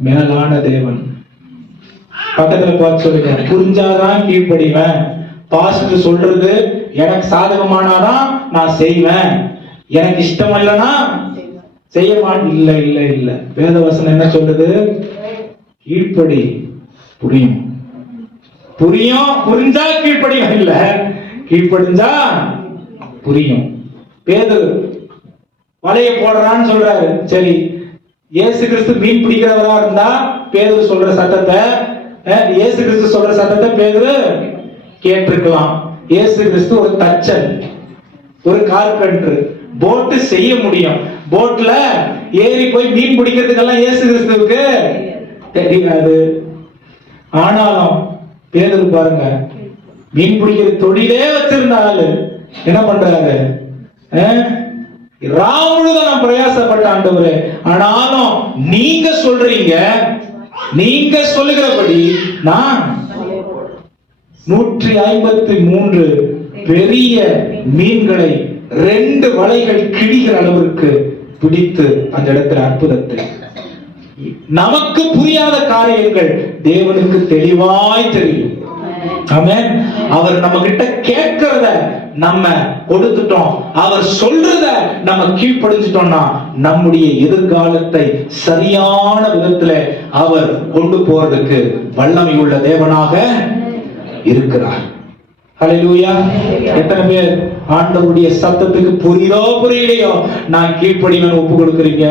மேலான தேவன். பக்கத்துல பார்த்து சொல்லுங்க, புரிஞ்சாதான் கீழ்ப்படிவேன். பாஸ்டர் சொல்றது எனக்கு சாதகமானாதான் நான் செய்வேன், எனக்கு இஷ்டம் இல்லைன்னா செய்ய மாட்டேன். இல்ல இல்ல இல்ல, வேதவசனம் என்ன சொல்றது? கீழ்ப்படி. புரியும், புரிஞ்சா கீழ்ப்படியும், இல்ல கீழ்ப்படிஞ்சா புரியும். பேதுரு வலைய போடுறான்னு சொல்றாரு. சரி, இயேசு கிறிஸ்து மீன் பிடிக்கிறவரா இருந்தா பேதுரு சொல்ற சத்தத்தை, இயேசு கிறிஸ்து சொல்ற சத்தத்தை பேதுரு கேட்டிருக்கலாம். இயேசு கிறிஸ்து ஒரு தச்சன், ஒரு கார்பெண்டர், போட்டு செய்ய முடியும். போட்ல ஏறி போய் மீன் பிடிக்கிறதுக்கெல்லாம் இயேசு கிறிஸ்துவுக்கு தெரியாது. ஆனாலும் பேதுரு பாருங்க, மீன் பிடிக்கிற தொழிலே வச்சிருந்த ஆளு என்ன பண்றாரு? ராமுழுத நான் பிரயாசப்பட்ட ஆண்டவரே, ஆனாலும் நீங்க சொல்றீங்க, நீங்க சொல்லுகிறபடி நான் 153 பெரிய மீன்களை 2 வலைகள் கிழிகிற அளவிற்கு பிடித்து அந்த இடத்துல அற்புதத்தை. நமக்கு புரியாத காரியங்கள் தேவனுக்கு தெளிவாய் தெரியும். ஆமென். அவர் நம்ம கிட்ட கேட்கிறத நம்ம கொடுத்துட்டோம், அவர் சொல்றத நம்ம கீழ்ப்படிஞ்சிட்டோம்னா நம்முடைய எதிர்காலத்தை சரியான விதத்துல அவர் கொண்டு போறதுக்கு வல்லமை உள்ள தேவனாக இருக்கிறார். ஹல்லேலூயா. எத்தனை பேர் ஆண்டவருடைய சத்தத்துக்கு புரியுதோ புரியலையோ நான் கீழ்ப்படிவேன் ஒப்பு கொடுக்கிறீங்க?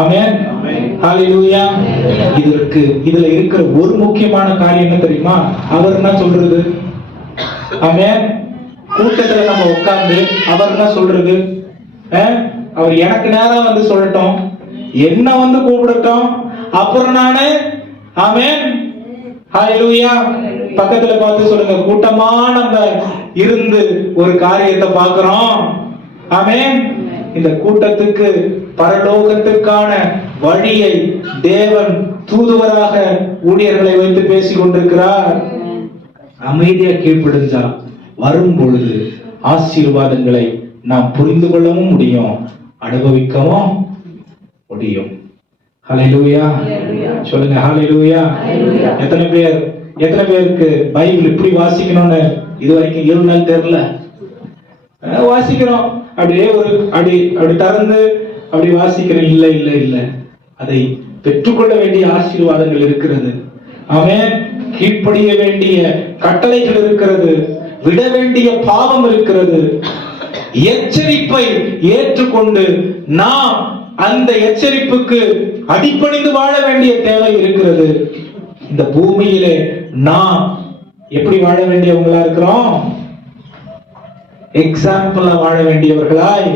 ஆமென். ஹல்லேலூயா. இதுல இருக்கிற ஒரு முக்கியமான காரியம் என்ன தெரியுமா? அவர் என்ன சொல்றது? ஆமென். கூட்டத்துல நம்ம உட்கார்ந்து அவர் என்ன சொல்றது? அவர் எனக்கு நேரம் வந்து சொல்லட்டும், என்ன வந்து கூப்பிடட்டும், அப்புறம் நானு. ஆமென். ஹல்லேலூயா. பக்கத்துல பார்த்து சொல்லுங்க, கூட்டமா நம்ம இருந்து ஒரு காரியத்தை பார்க்கிறோம். ஆமென். இந்த கூட்டத்துக்கு பரலோகத்துக்கான வழியை தேவன் தூதுவராக ஊழியர்களை வைத்து பேசிக் கொண்டிருக்கிறார். அமைதியா கீழ்ப்படிஞ்சா வரும் பொழுது ஆசீர்வாதங்களை நாம் புரிந்து கொள்ளவும் முடியும், அனுபவிக்கவும் முடியும். ஹல்லேலூயா. சொல்லுங்க ஹல்லேலூயா. எத்தனை பேருக்கு பைபிள் இப்படி வாசிக்கணும்னு இது வரைக்கும் 7 நாள் தெரியல? வாசிக்கிறோம், அப்படியே அப்படி திறந்து அப்படி வாசிக்கிறேன். இல்ல இல்ல இல்ல, அதை பெற்றுக்கொள்ள வேண்டிய ஆசீர்வாதங்கள் இருக்கிறது. ஆமென். கீழ்ப்படிய வேண்டிய கட்டளைகள் இருக்கிறது, விட வேண்டிய பாவம் இருக்கிறது. எச்சரிப்பை ஏற்றுக்கொண்டு நாம் அந்த எச்சரிப்புக்கு அடிபணிந்து வாழ வேண்டிய தேவை இருக்கிறது. இந்த பூமியிலே நாம் எப்படி வாழ வேண்டியவங்களா இருக்கிறோம்? எக்ஸாம்பிளா வாழ வேண்டியவர்களாய்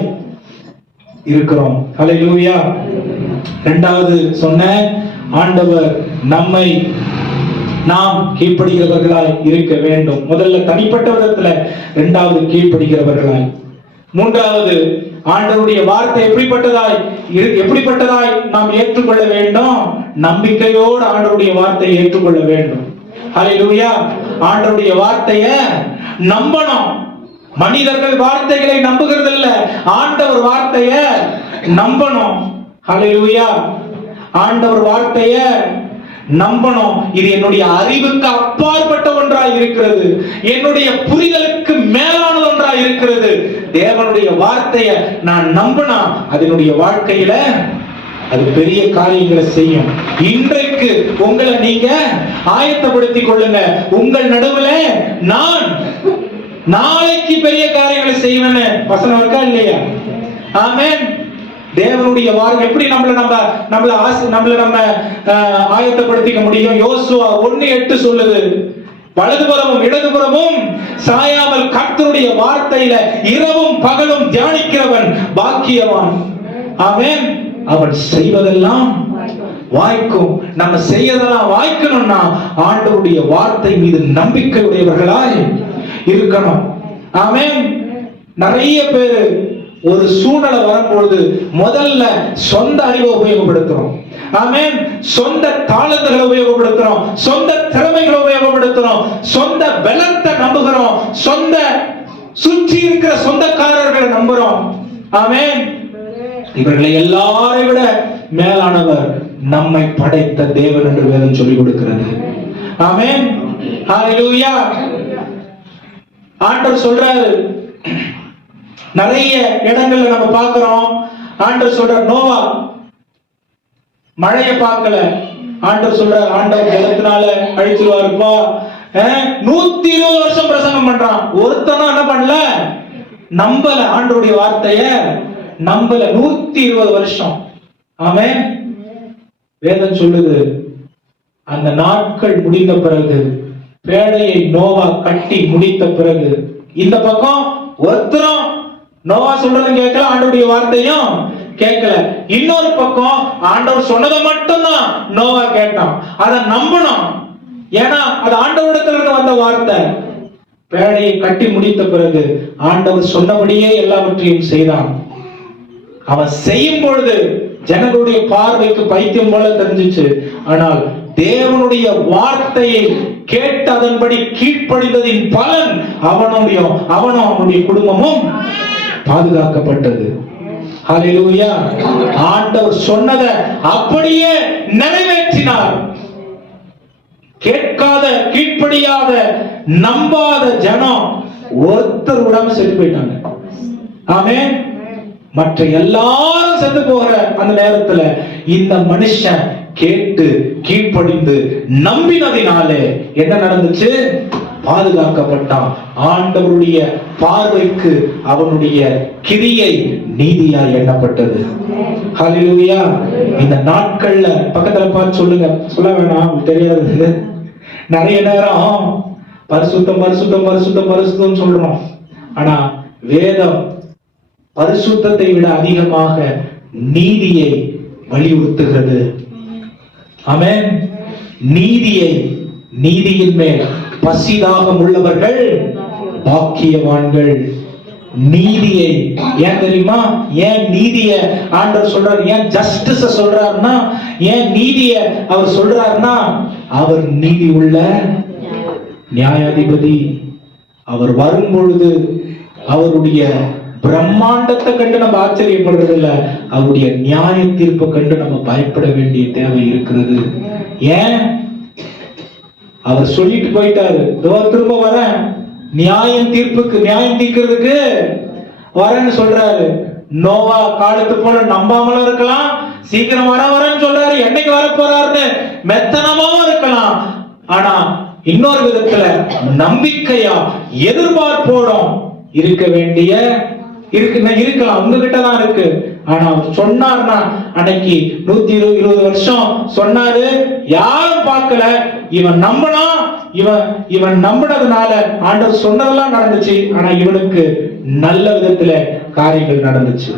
இருக்கிறோம். ஹல்லேலூயா. இரண்டாவது சொன்ன ஆண்டவர் நம்மை நாம் கீழ்ப்படுகிறவர்களாய் இருக்க வேண்டும். முதல்ல தனிப்பட்ட விதத்துல, இரண்டாவது கீழ்ப்படுகிறவர்களாய். மூன்றாவது, ஆண்டவருடைய வார்த்தை எப்படிப்பட்டதாய் நாம் ஏற்றுக்கொள்ள வேண்டும்? நம்பிக்கையோடு ஆண்டவருடைய வார்த்தையை ஏற்றுக்கொள்ள வேண்டும். ஹல்லேலூயா. ஆண்டவருடைய வார்த்தையை நம்பணும். மனிதர்கள் வார்த்தைகளை நம்புகிறது இல்ல, ஆண்டவர் வார்த்தையை நம்பணும். ஹல்லேலூயா. ஆண்டவர் வார்த்தையை நம்பணும். இது என்னுடைய அறிவுக்கு அப்பாற்பட்ட ஒன்றாய் இருக்கிறது, என்னுடைய புரிதலுக்கு மேலான ஒன்றாய் இருக்கிறது. தேவனுடைய வார்த்தையை நான் நம்பினா அதனுடைய வாழ்க்கையில அது பெரிய காரியங்களை செய்யும். இன்றைக்கு உங்களை நீங்க ஆயத்தப்படுத்திக் கொள்ளுங்க. உங்கள் நடுவுல நான் நாளைக்கு பெரிய காரியங்களை செய்வேன்னு வசனம் இருக்கா இல்லையா? ஆமென். தேவனுடைய வார்த்தை எப்படி நம்மள ஆயத்தப்படுத்திக்க முடியும்? யோசுவா 1:8 சொல்லுது, வலதுபுறமும் இடதுபுறமும் சாயாமல் கர்த்தருடைய வார்த்தையில இரவும் பகலும் தியானிக்கிறவன் பாக்கியவான். ஆமென். அவன் செய்வதெல்லாம் வாய்க்கும். நம்ம செய்யறதெல்லாம் வாய்க்கணும்னா ஆண்டவருடைய வார்த்தை மீது நம்பிக்கை உடையவர்களாய் இருக்கணும். ஆமென். நிறைய பேர் ஒரு சூழ்நிலை வரும்பொழுது முதல்ல சொந்த அறிவை உபயோகப்படுத்துறோம். ஆமென். சொந்த தாளந்துகளை உபயோகப்படுத்துறோம், சொந்த திறமைகளை உபயோகப்படுத்துறோம், சொந்த பலத்தை நம்புகிறோம், சொந்த சுற்றி இருக்கிற சொந்தக்காரர்களை நம்புறோம். ஆமென். இவர்களை எல்லாரை விட மேலானவர் நம்மை படைத்த தேவன் என்று வேதம் சொல்லிக் கொடுக்கிறது. ஆமென். ஹல்லேலூயா. ஆண்டவர் சொல்றாரு, நிறைய இடங்கள்ல நம்ம பார்க்கிறோம். ஆண்டவர் சொல்றார், நோவா மழையை பார்க்கல. ஆண்டவர் சொல்றார், ஆண்டவர் ஜலத்தினால அழிச்சிருவாருப்பா. 120 வருஷம் பிரசங்கம் பண்றான், ஒருத்தனும் என்ன பண்ணல, நம்பல. ஆண்டவருடைய வார்த்தைய நம்பல. 120 வருஷம். ஆமென். வேதம் சொல்லுது, அந்த நாட்கள் முடிந்த பிறகு, பேழையை நோவா கட்டி முடித்த பிறகு, இந்த பக்கம் ஒருத்தரும் நோவா சொல்றது கேட்கல, ஆண்டவருடைய வார்த்தையும் கேட்கல. இன்னொரு பக்கம் ஆண்டவர் சொன்னதை மட்டும்தான் நோவா கேட்டான், அதை நம்பணும். ஏன்னா அது ஆண்டவரிடத்திலிருந்து வந்த வார்த்தை. பேழையை கட்டி முடித்த பிறகு ஆண்டவர் சொன்னபடியே எல்லாவற்றையும் செய்தான். அவன் செய்யும் பொழுது ஜனங்களுடைய பார்வைக்கு பைத்தியம் போல தெரிஞ்சிச்சு. ஆனால் தேவனுடைய வார்த்தையை கேட்டு அதன்படி கீழ்ப்படிந்ததின் பலன் அவனும் அவனுடைய குடும்பமும் பாதுகாக்கப்பட்டது. ஹல்லேலூயா. ஆண்டவர் சொன்னதை அப்படியே நிறைவேற்றினார். கேட்காத, கீழ்ப்படியாத, நம்பாத ஜனம் ஒருத்தர் விடாம செத்து போயிட்டாங்க. ஆமென். மற்ற எல்லாரும் செத்து போகிற அந்த நேரத்துல இந்த மனுஷன் கேட்டு கீழ்ப்படிந்து நம்பினதினாலே என்ன நடந்துச்சு? பாதுகாக்கப்பட்டான். ஆண்டவருடைய பார்வைக்கு அவனுடைய கிரியை நீதியாய் எண்ணப்பட்டது. ஹல்லேலூயா. இந்த நாட்கள்ல பக்கத்துல பார்த்து சொல்லுங்க, சொல்ல வேணாம், தெரியாது. நிறைய நேரம் பரிசுத்தம் பரிசுத்தம் பரிசுத்தம் பரிசுத்தம் சொல்றோம். ஆனா வேதம் பரிசுத்தத்தை விட அதிகமாக நீதியை வலியுறுத்துகிறது. ஆமென். நீதியை, நீதியின் மேல் பசிதாகம் உள்ளவர்கள் பாக்கியவான்கள். நீதியை ஏன் தெரியுமா? ஏன் நீதிய ஆண்டவர் சொல்றாரு? ஏன் ஜஸ்டிஸ் சொல்றாருன்னா, ஏன் நீதிய அவர் சொல்றாருன்னா, அவர் நீதி உள்ள நியாயாதிபதி. அவர் வரும் பொழுது அவருடைய பிரம்மாண்டத்தை கண்டு நம்ம ஆச்சரியப்படுறது இல்ல, அவருடைய நியாய தீர்ப்பை கண்டு நம்ம பயப்பட வேண்டிய தேவை இருக்கிறது. ஏன்? அவர் சொல்லிட்டு போயிட்டாரு, திரும்ப வரேன், நியாயம் தீர்க்கிறதுக்கு வரேன்னு சொல்றாரு. நோவா காலத்து போல நம்பாமலும் இருக்கலாம், சீக்கிரம் வரேன்னு சொல்றாரு, என்னைக்கு வர போறாருன்னு மெத்தனமாவும் இருக்கலாம். ஆனா இன்னொரு விதத்துல நம்பிக்கையா எதிர்பார்ப்போடும் இருக்க வேண்டிய இருக்கலாம். உங்ககிட்ட தான் இருக்கு. ஆனா அவர் சொன்னார்னா, அன்னைக்கு 120 வருஷம் சொன்னாரு, யாரும் பார்க்கல. இவன் நம்பினா, இவன் நம்பினதுனால ஆண்டவர் சொன்னதெல்லாம் நடந்துச்சு. ஆனா இவனுக்கு நல்ல விதத்துல காரியங்கள் நடந்துச்சு.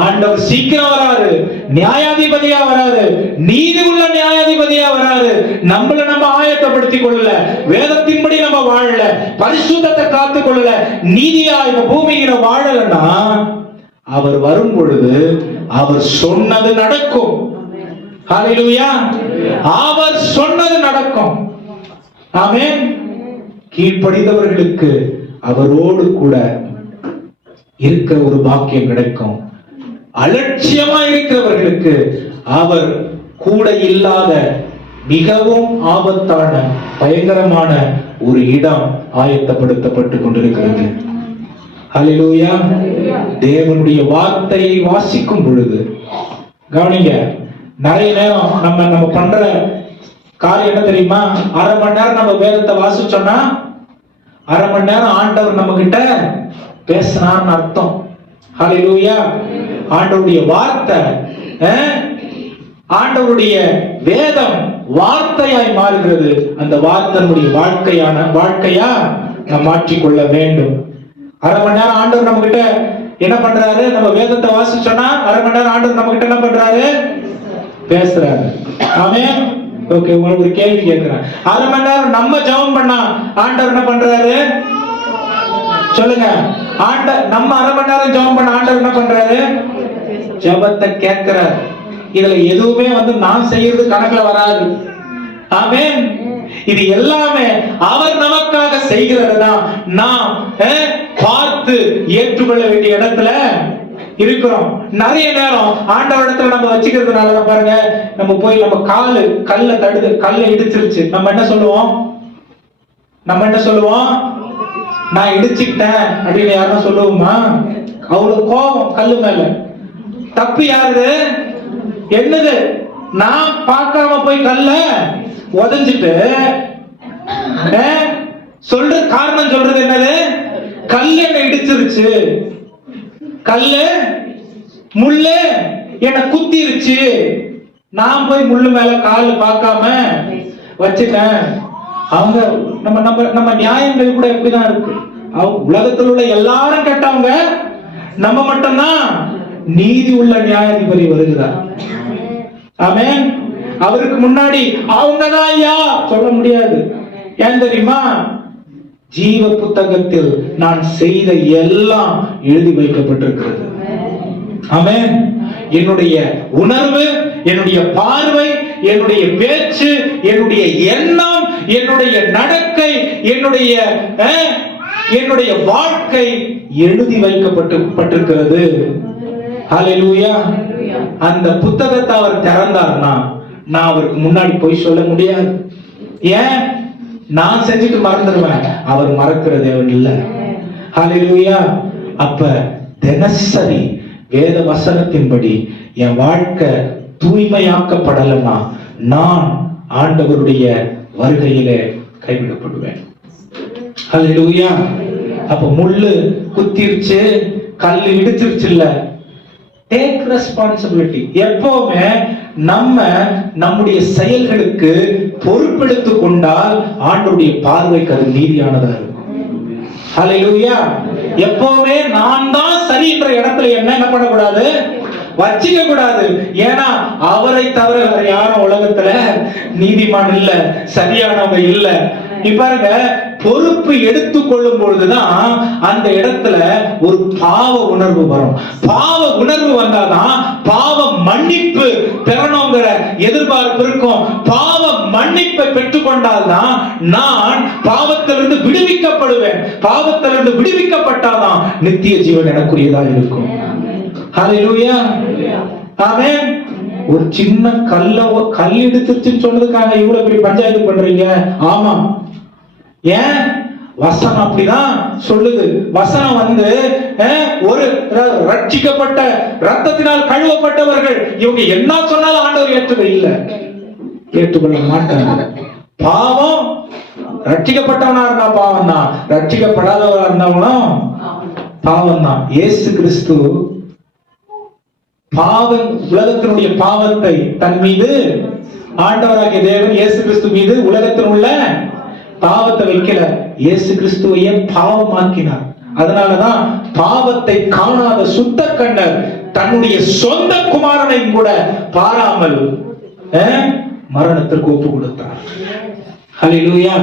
ஆண்டவர் சீக்கிரம் வராரு, நியாயாதிபதியா வராரு, நீதி உள்ள நியாயாதிபதியா வராரு. நம்மள நம்ம ஆயத்தப்படுத்திக் கொள்ளல, வேதத்தின்படி நம்ம வாழல, பரிசுத்தத்தை காத்துக் கொள்ளல, நீதியா இந்த பூமியில வாழலன்னா அவர் வரும் பொழுது அவர் சொன்னது நடக்கும். ஹல்லேலூயா. அவர் சொன்னது நடக்கும். ஆமென். கீழ்ப்படிந்தவர்களுக்கு அவரோடு கூட இருக்கிற ஒரு பாக்கியம் கிடைக்கும். அலட்சியமா இருக்கிறவர்களுக்கு அவர் கூட இல்லாத மிகவும் ஆபத்தான பயங்கரமான ஒரு இடம் ஆயத்தப்படுத்தப்பட்டு கொண்டிருக்கிறது. ஹல்லேலூயா. தேவனுடைய வார்த்தையை வாசிக்கும் பொழுது கவனிங்க, நிறைய நேரம் நம்ம பண்ற காரியம் என்ன தெரியுமா? அரை மணி நேரம் நம்ம வேதத்தை வாசிச்சோம்னா அரை மணி நேரம் ஆண்டவர் நம்ம கிட்ட பேசினார்னு அர்த்தம். ஹல்லேலூயா. ஆண்டவருடைய வார்த்தை, ஆண்டவருடைய வேதம் வார்த்தையாய் மாறுகிறது. அந்த வார்த்தையினுடைய வாழ்க்கையா நாம் மாற்றிக்கொள்ள வேண்டும். அரை மணி நேரம் ஆண்டவர் நம்ம கிட்ட என்ன பண்றாரு? நம்ம வேதத்தை வாசிச்சோம்னா அரை மணி நேரம் ஆண்டவர் நம்ம கிட்ட என்ன பண்றாரு? பேசுறாரு. ஆமென். ஓகே, உங்களுக்கு ஒரு கேள்வி கேட்கிறேன். அரை மணி நேரம் நம்ம ஜெபம் பண்ணா ஆண்டவர் என்ன பண்றாரு? சொல்லுங்க. நம்ம அரை மணி நேரம் ஜெபம் பண்ண ஆண்டவர் என்ன பண்றாரு? ஜெபத்தை கேட்கிறார். இதுல எதுவுமே நான் செய்யறது கணக்குல வராது. ஆமென். இது எல்லாமே அவர் நமக்காக செய்கிறதுதான். நாம் பார்த்து ஏற்றுக்கொள்ள வேண்டிய இடத்துல இருக்கிறோம். நிறைய நேரம் ஆண்டவரிடத்துல நம்ம வச்சுக்கிறதுனால பாருங்க, நம்ம போய் நம்ம கல்லை இடிச்சிருச்சு, நம்ம என்ன சொல்லுவோம்? நான் இடிச்சுக்கிட்டேன் அப்படின்னு யாரும் சொல்லுவோமா? அவ்வளவு கோபம் கல்லு மேல. தப்பு யாரு? என்னது? நான் பார்க்காம போய் கல்ல உதஞ்சிட்டு காரணம் சொல்றது என்னது? கல்லு என்ன இடிச்சிருச்சு, கல்லு முள்ளு என்ன குத்திருச்சு, நான் போய் முள்ளு மேல கால் பார்க்காம வச்சுட்டேன். அவங்க நம்ம நியாயங்கள் கூட எப்படிதான் இருக்கு. உலகத்தில் உள்ள எல்லாரும் கெட்டவங்க, நம்ம மட்டும்தான் நீதி உள்ள நியாயாதிபதி வருகிறார். ஆமென். அவருக்கு முன்னாடி அவங்கதான் ஐயா சொல்ல முடியாது. ஏன் தெரியுமா? ஜீவ புத்தகத்தில் நான் செய்த எல்லாம் எழுதி வைக்கப்பட்டிருக்கிறது. ஆமென். என்னுடைய உணர்வு, என்னுடைய பார்வை, என்னுடைய பேச்சு, என்னுடைய எண்ணம், என்னுடைய நடக்கை, என்னுடைய வாழ்க்கை எழுதி வைக்கப்பட்டிருக்கிறது. ஹல்லேலூயா. அந்த புத்தகத்தை அவர் திறந்தார்னா நான் அவருக்கு முன்னாடி போய் சொல்ல முடியாது. ஏன்? நான் செஞ்சுட்டு மறந்துடுவேன், அவர் மறக்கிற தேவன் இல்ல. ஹல்லேலூயா. அப்ப தினசரி வேத வசனத்தின்படி என் வாழ்க்கை தூய்மையாக்கப்படலன்னா நான் ஆண்டவருடைய வருகையிலே கைவிடப்படுவேன். ஹல்லேலூயா. அப்ப முள்ளு குத்திருச்சு, கல்லு இடிச்சிருச்சு இல்ல, டேக் ரெஸ்பான்சிபிலிட்டி. எப்பவுமே நம்முடைய செயல்களுக்கு பொறுப்பெடுத்துக் கொண்டால் ஆண்டவருடைய பார்வைக்கு அது நீதியானதா இருக்கும். ஹல்லேலூயா. எப்பவுமே நான் தான் சரின்ற இடத்துல என்ன பண்ணக்கூடாது? வச்சிக்க கூடாது. ஏன்னா அவரை தவிர வேற யாரும் உலகத்துல நீதிமான் இல்ல, சரியானவங்க இல்ல. பாருங்க, பொறுப்பு எடுத்துக்கொள்ளும் பொழுதுதான் அந்த இடத்துல ஒரு பாவ உணர்வு வரும். பாவ உணர்வு வந்தாதான் பாவ மன்னிப்பு பெறணுங்கிற எதிர்பார்ப்பு இருக்கும். பாவ மன்னிப்பை பெற்றுக்கொண்டால்தான் நான் பாவத்திலிருந்து விடுவிக்கப்படுவேன். பாவத்திலிருந்து விடுவிக்கப்பட்டாதான் நித்திய ஜீவன் எனக்குரியதா இருக்கும். ஹல்லேலூயா. ஆமென். ஒரு சின்ன கல் எடுத்துச்சுன்னு சொன்னதுக்காக இவ்வளவு பெரிய பஞ்சாயத்து பண்றீங்க? ஆமா. ஏன்? வசனம் அப்படிதான் சொல்லுது. வசனம் ஒரு ரட்சிக்கப்பட்ட ரத்தத்தினால் கழுவப்பட்டவர்கள் இவங்க என்ன சொன்னாலும் ஆண்டவர் ஏற்றுக்கொள்ள மாட்டாங்க. பாவம் ரட்சிக்கப்பட்டவனா இருந்தா பாவம் தான், ரட்சிக்கப்படாதவனா இருந்தாலும் பாவம் தான். இயேசு கிறிஸ்து உலகத்தினுடைய பாவத்தை தன் மீது, ஆண்டவராகிய தேவன் இயேசு கிறிஸ்து மீது உலகத்தில் உள்ள பாவத்தை வைக்கல, இயேசு கிறிஸ்துவையே பாவமாக்கினார். அதனாலதான் பாவத்தை காணாத சுத்த கண்ணர் தன்னுடைய சொந்த குமாரனையும் கூட பாராமல் மரணத்திற்கு ஒப்பு கொடுத்தார். ஹல்லேலூயா.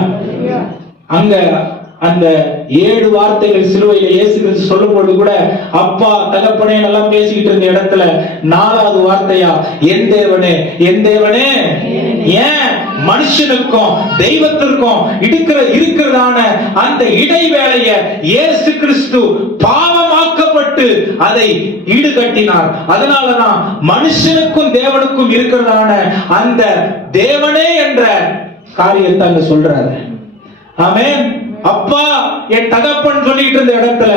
அங்க அந்த 7 வார்த்தைகள் சிலுவையில இயேசு கிறிஸ்து சொல்லும் பொழுது கூட அப்பா தகப்பனே எல்லாம் பேசிக்கிட்டு இருந்த இடத்துல 4வது வார்த்தையா என் தேவனே என் தேவனே. ஏன்? மனுஷனுக்கும் தெய்வத்திற்கும் இருக்கிறதான அந்த இடைவேளைய இயேசு கிறிஸ்து பாவமாக்கப்பட்டு அதை ஈடுகட்டினார். அதனாலதான் மனுஷனுக்கும் தேவனுக்கும் இருக்கிறதான அந்த தேவனே என்ற காரியத்தை அங்க சொல்றாரு. ஆமென். அப்பா என் தகப்பன் சொல்லிட்டு இருந்த இடத்துல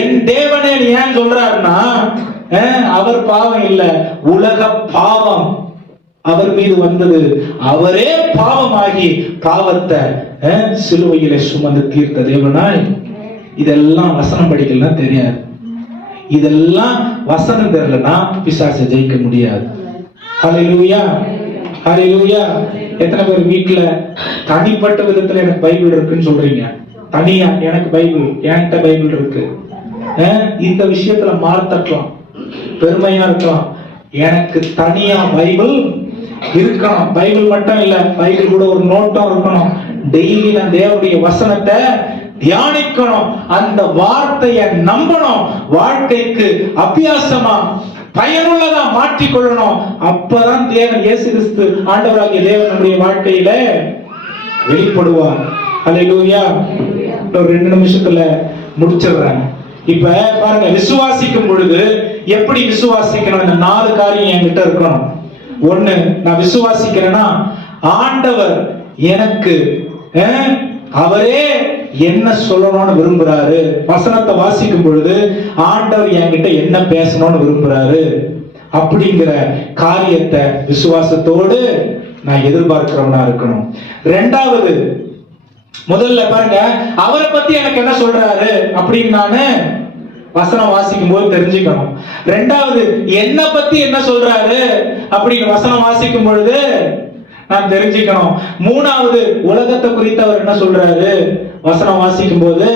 என் தேவனே ஏன் சொல்றாருன்னா, அவர் பாவம் இல்ல, உலக பாவம் அவர் மீது வந்தது. அவரே பாவமாகி பாவத்தை சிலுவையிலே சுமந்து தீர்த்த தேவனாய். இதெல்லாம் வசனம் படிக்கலன்னா தெரியாது. இதெல்லாம் வசனம் தெரியலன்னா பிசாசை ஜெயிக்க முடியாது. ஹல்லேலூயா, ஹல்லேலூயா. எத்தனை பேர் வீட்டுல தனிப்பட்ட விதத்துல எனக்கு பைபிள் இருக்குன்னு சொல்றீங்க? தனியா எனக்கு பைபிள், என்கிட்ட பைபிள் இருக்கு. இந்த விஷயத்துல மார்த்தட்டலாம், பெருமையா இருக்கலாம். எனக்கு தனியா பைபிள் இருக்கணும். பைபிள் மட்டும் இல்ல, பைபிள் கூட ஒரு நோட்டம் இருக்கணும். டெய்லி நான் தேவனுடைய வசனத்தை தியானிக்கணும், அந்த வார்த்தையை நம்பணும், வாழ்க்கைக்கு அபியாசமா பயனுள்ளதா மாற்றிக்கொள்ளணும். அப்பதான் தேவன் இயேசு கிறிஸ்து ஆண்டவராகிய தேவன் நம்முடைய வாழ்க்கையில வெளிப்படுவார். ஹல்லேலூயா. ஒரு 2 நிமிஷத்துல முடிச்சிடுறேன். இப்ப பாருங்க, விசுவாசிக்கும் பொழுது எப்படி விசுவாசிக்கணும்? இந்த 4 காரியம் என்கிட்ட இருக்கணும். 1, நான் விசுவாசிக்கிறேன்னா ஆண்டவர் எனக்கு அவரே என்ன சொல்லணும்னு விரும்புறாரு. வசனத்தை வாசிக்கும் பொழுது ஆண்டவர் என்கிட்ட என்ன பேசணும்னு விரும்புறாரு அப்படிங்கிற காரியத்தை விசுவாசத்தோடு நான் எதிர்பார்க்கிறவனா இருக்கணும். 2வது, முதல்ல பாருங்க, அவரை பத்தி எனக்கு என்ன சொல்றாரு அப்படின்னு நானு வசனம் வாசிக்கும் போது தெரிஞ்சுக்கணும். 2வது, என்ன பத்தி என்ன சொல்றாரு அப்படின்னு வசனம் வாசிக்கும் பொழுது நான் தெரிஞ்சுக்கணும். 3வது, உலகத்தை குறித்து அவர் என்ன சொல்றாரு வசனம் வாசிக்கும் போது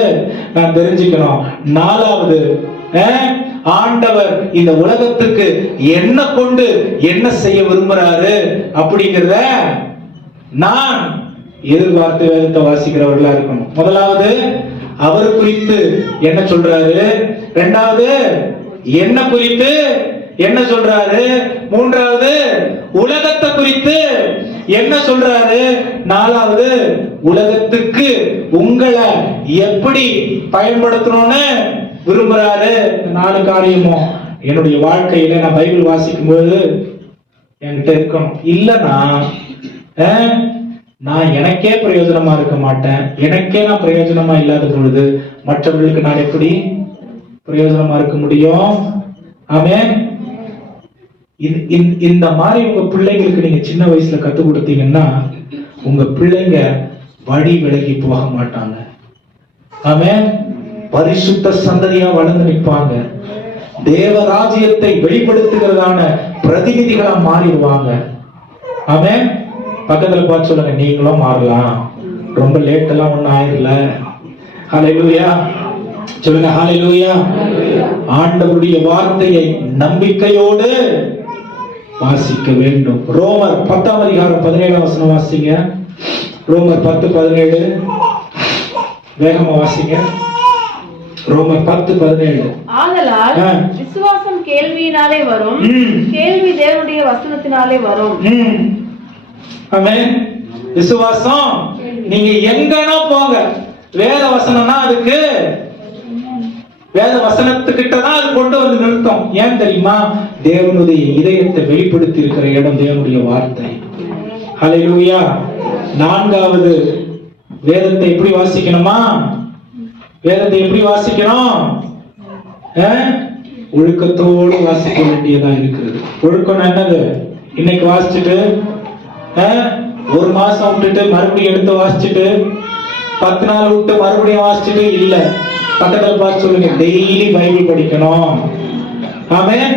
நான் தெரிஞ்சுக்கணும். 4வது, ஆண்டவர் இந்த உலகத்துக்கு என்ன கொண்டு என்ன செய்ய விரும்புறாரு அப்படிங்கிறத நான் எதிர்பார்த்து வேதத்தை வாசிக்கிறவர்களா இருக்கணும். முதலாவது, அவர் குறித்து என்ன சொல்றாரு. 2வது, என்ன குறித்து என்ன சொல்றாரு. 3வது, உலகத்தை குறித்து என்ன சொல்றாரு. 4வது, உலகத்துக்கு உங்களை எப்படி பயன்படுத்தணும்னு விரும்புறாரு. 4 காரியமும் என்னுடைய வாழ்க்கையில நான் பைபிள் வாசிக்கும் போது என்கிட்ட இருக்கணும். இல்லைன்னா நான் எனக்கே பிரயோஜனமா இருக்க மாட்டேன். எனக்கே நான் பிரயோஜனமா இல்லாத பொழுது மற்றவர்களுக்கு நான் எப்படி பிரயோஜனமா இருக்க முடியும்? ஆமென். இந்த மாதிரி உங்க பிள்ளைங்களுக்கு நீங்க சின்ன வயசுல கத்து கொடுத்தீங்கன்னா உங்க பிள்ளைங்க வழி விலகி போக மாட்டாங்க. ஆமென். பரிசுத்த சந்ததியா வளர்ந்து நிற்பாங்க. தேவ ராஜ்யத்தை வெளிப்படுத்துகிறதான பிரதிநிதிகளா மாறிடுவாங்க. ஆமென். பக்கத்துல பார்த்து சொல்லுங்க, நீங்களும் மாறலாம், ரொம்ப லேட் எல்லாம் ஒண்ணும் ஆயிரல. ஹல்லேலூயா சொல்லுங்க, ஹல்லேலூயா. ஆண்டவருடைய வார்த்தையை நம்பிக்கையோடு வாசிக்க வேண்டும். ரோமர் 10ஆம் அதிகாரம் 17ஆம் வசனம் வாசிங்க. ரோமர் 10:17 வேகமா வாசிங்க. ரோமர் 10:17. ஆதலால் விசுவாசம் கேள்வியினாலே வரும், கேள்வி தேவனுடைய வசனத்தினாலே வரும். ஆமென். விசுவாசம் நீங்க எங்கனா போங்க, வேத வசனம்னா அதுக்கு வேத வசனத்துக்கிட்ட தான் அது கொண்டு வந்து நிறுத்தம். ஏன் தெரியுமா? தேவனுடைய இதயத்தை வெளிப்படுத்தி இருக்கிற இடம் தேவனுடைய வார்த்தை. ஹல்லேலூயா. 4வது, வேதத்தை எப்படி வாசிக்கணுமா? வேதத்தை எப்படி வாசிக்கணும்? ஒழுக்கத்தோடு வாசிக்க வேண்டியதா இருக்கிறது. ஒழுக்கம் என்னது? இன்னைக்கு வாசிச்சுட்டு 1 மாசம் விட்டுட்டு மறுபடியும் எடுத்து வாசிச்சுட்டு 10 நாள் விட்டு மறுபடியும் வாசிச்சுட்டு இல்ல. பக்கத்துல பார்த்து சொல்லுங்க, டெய்லி பைபிள் படிக்கணும். ஆமென்.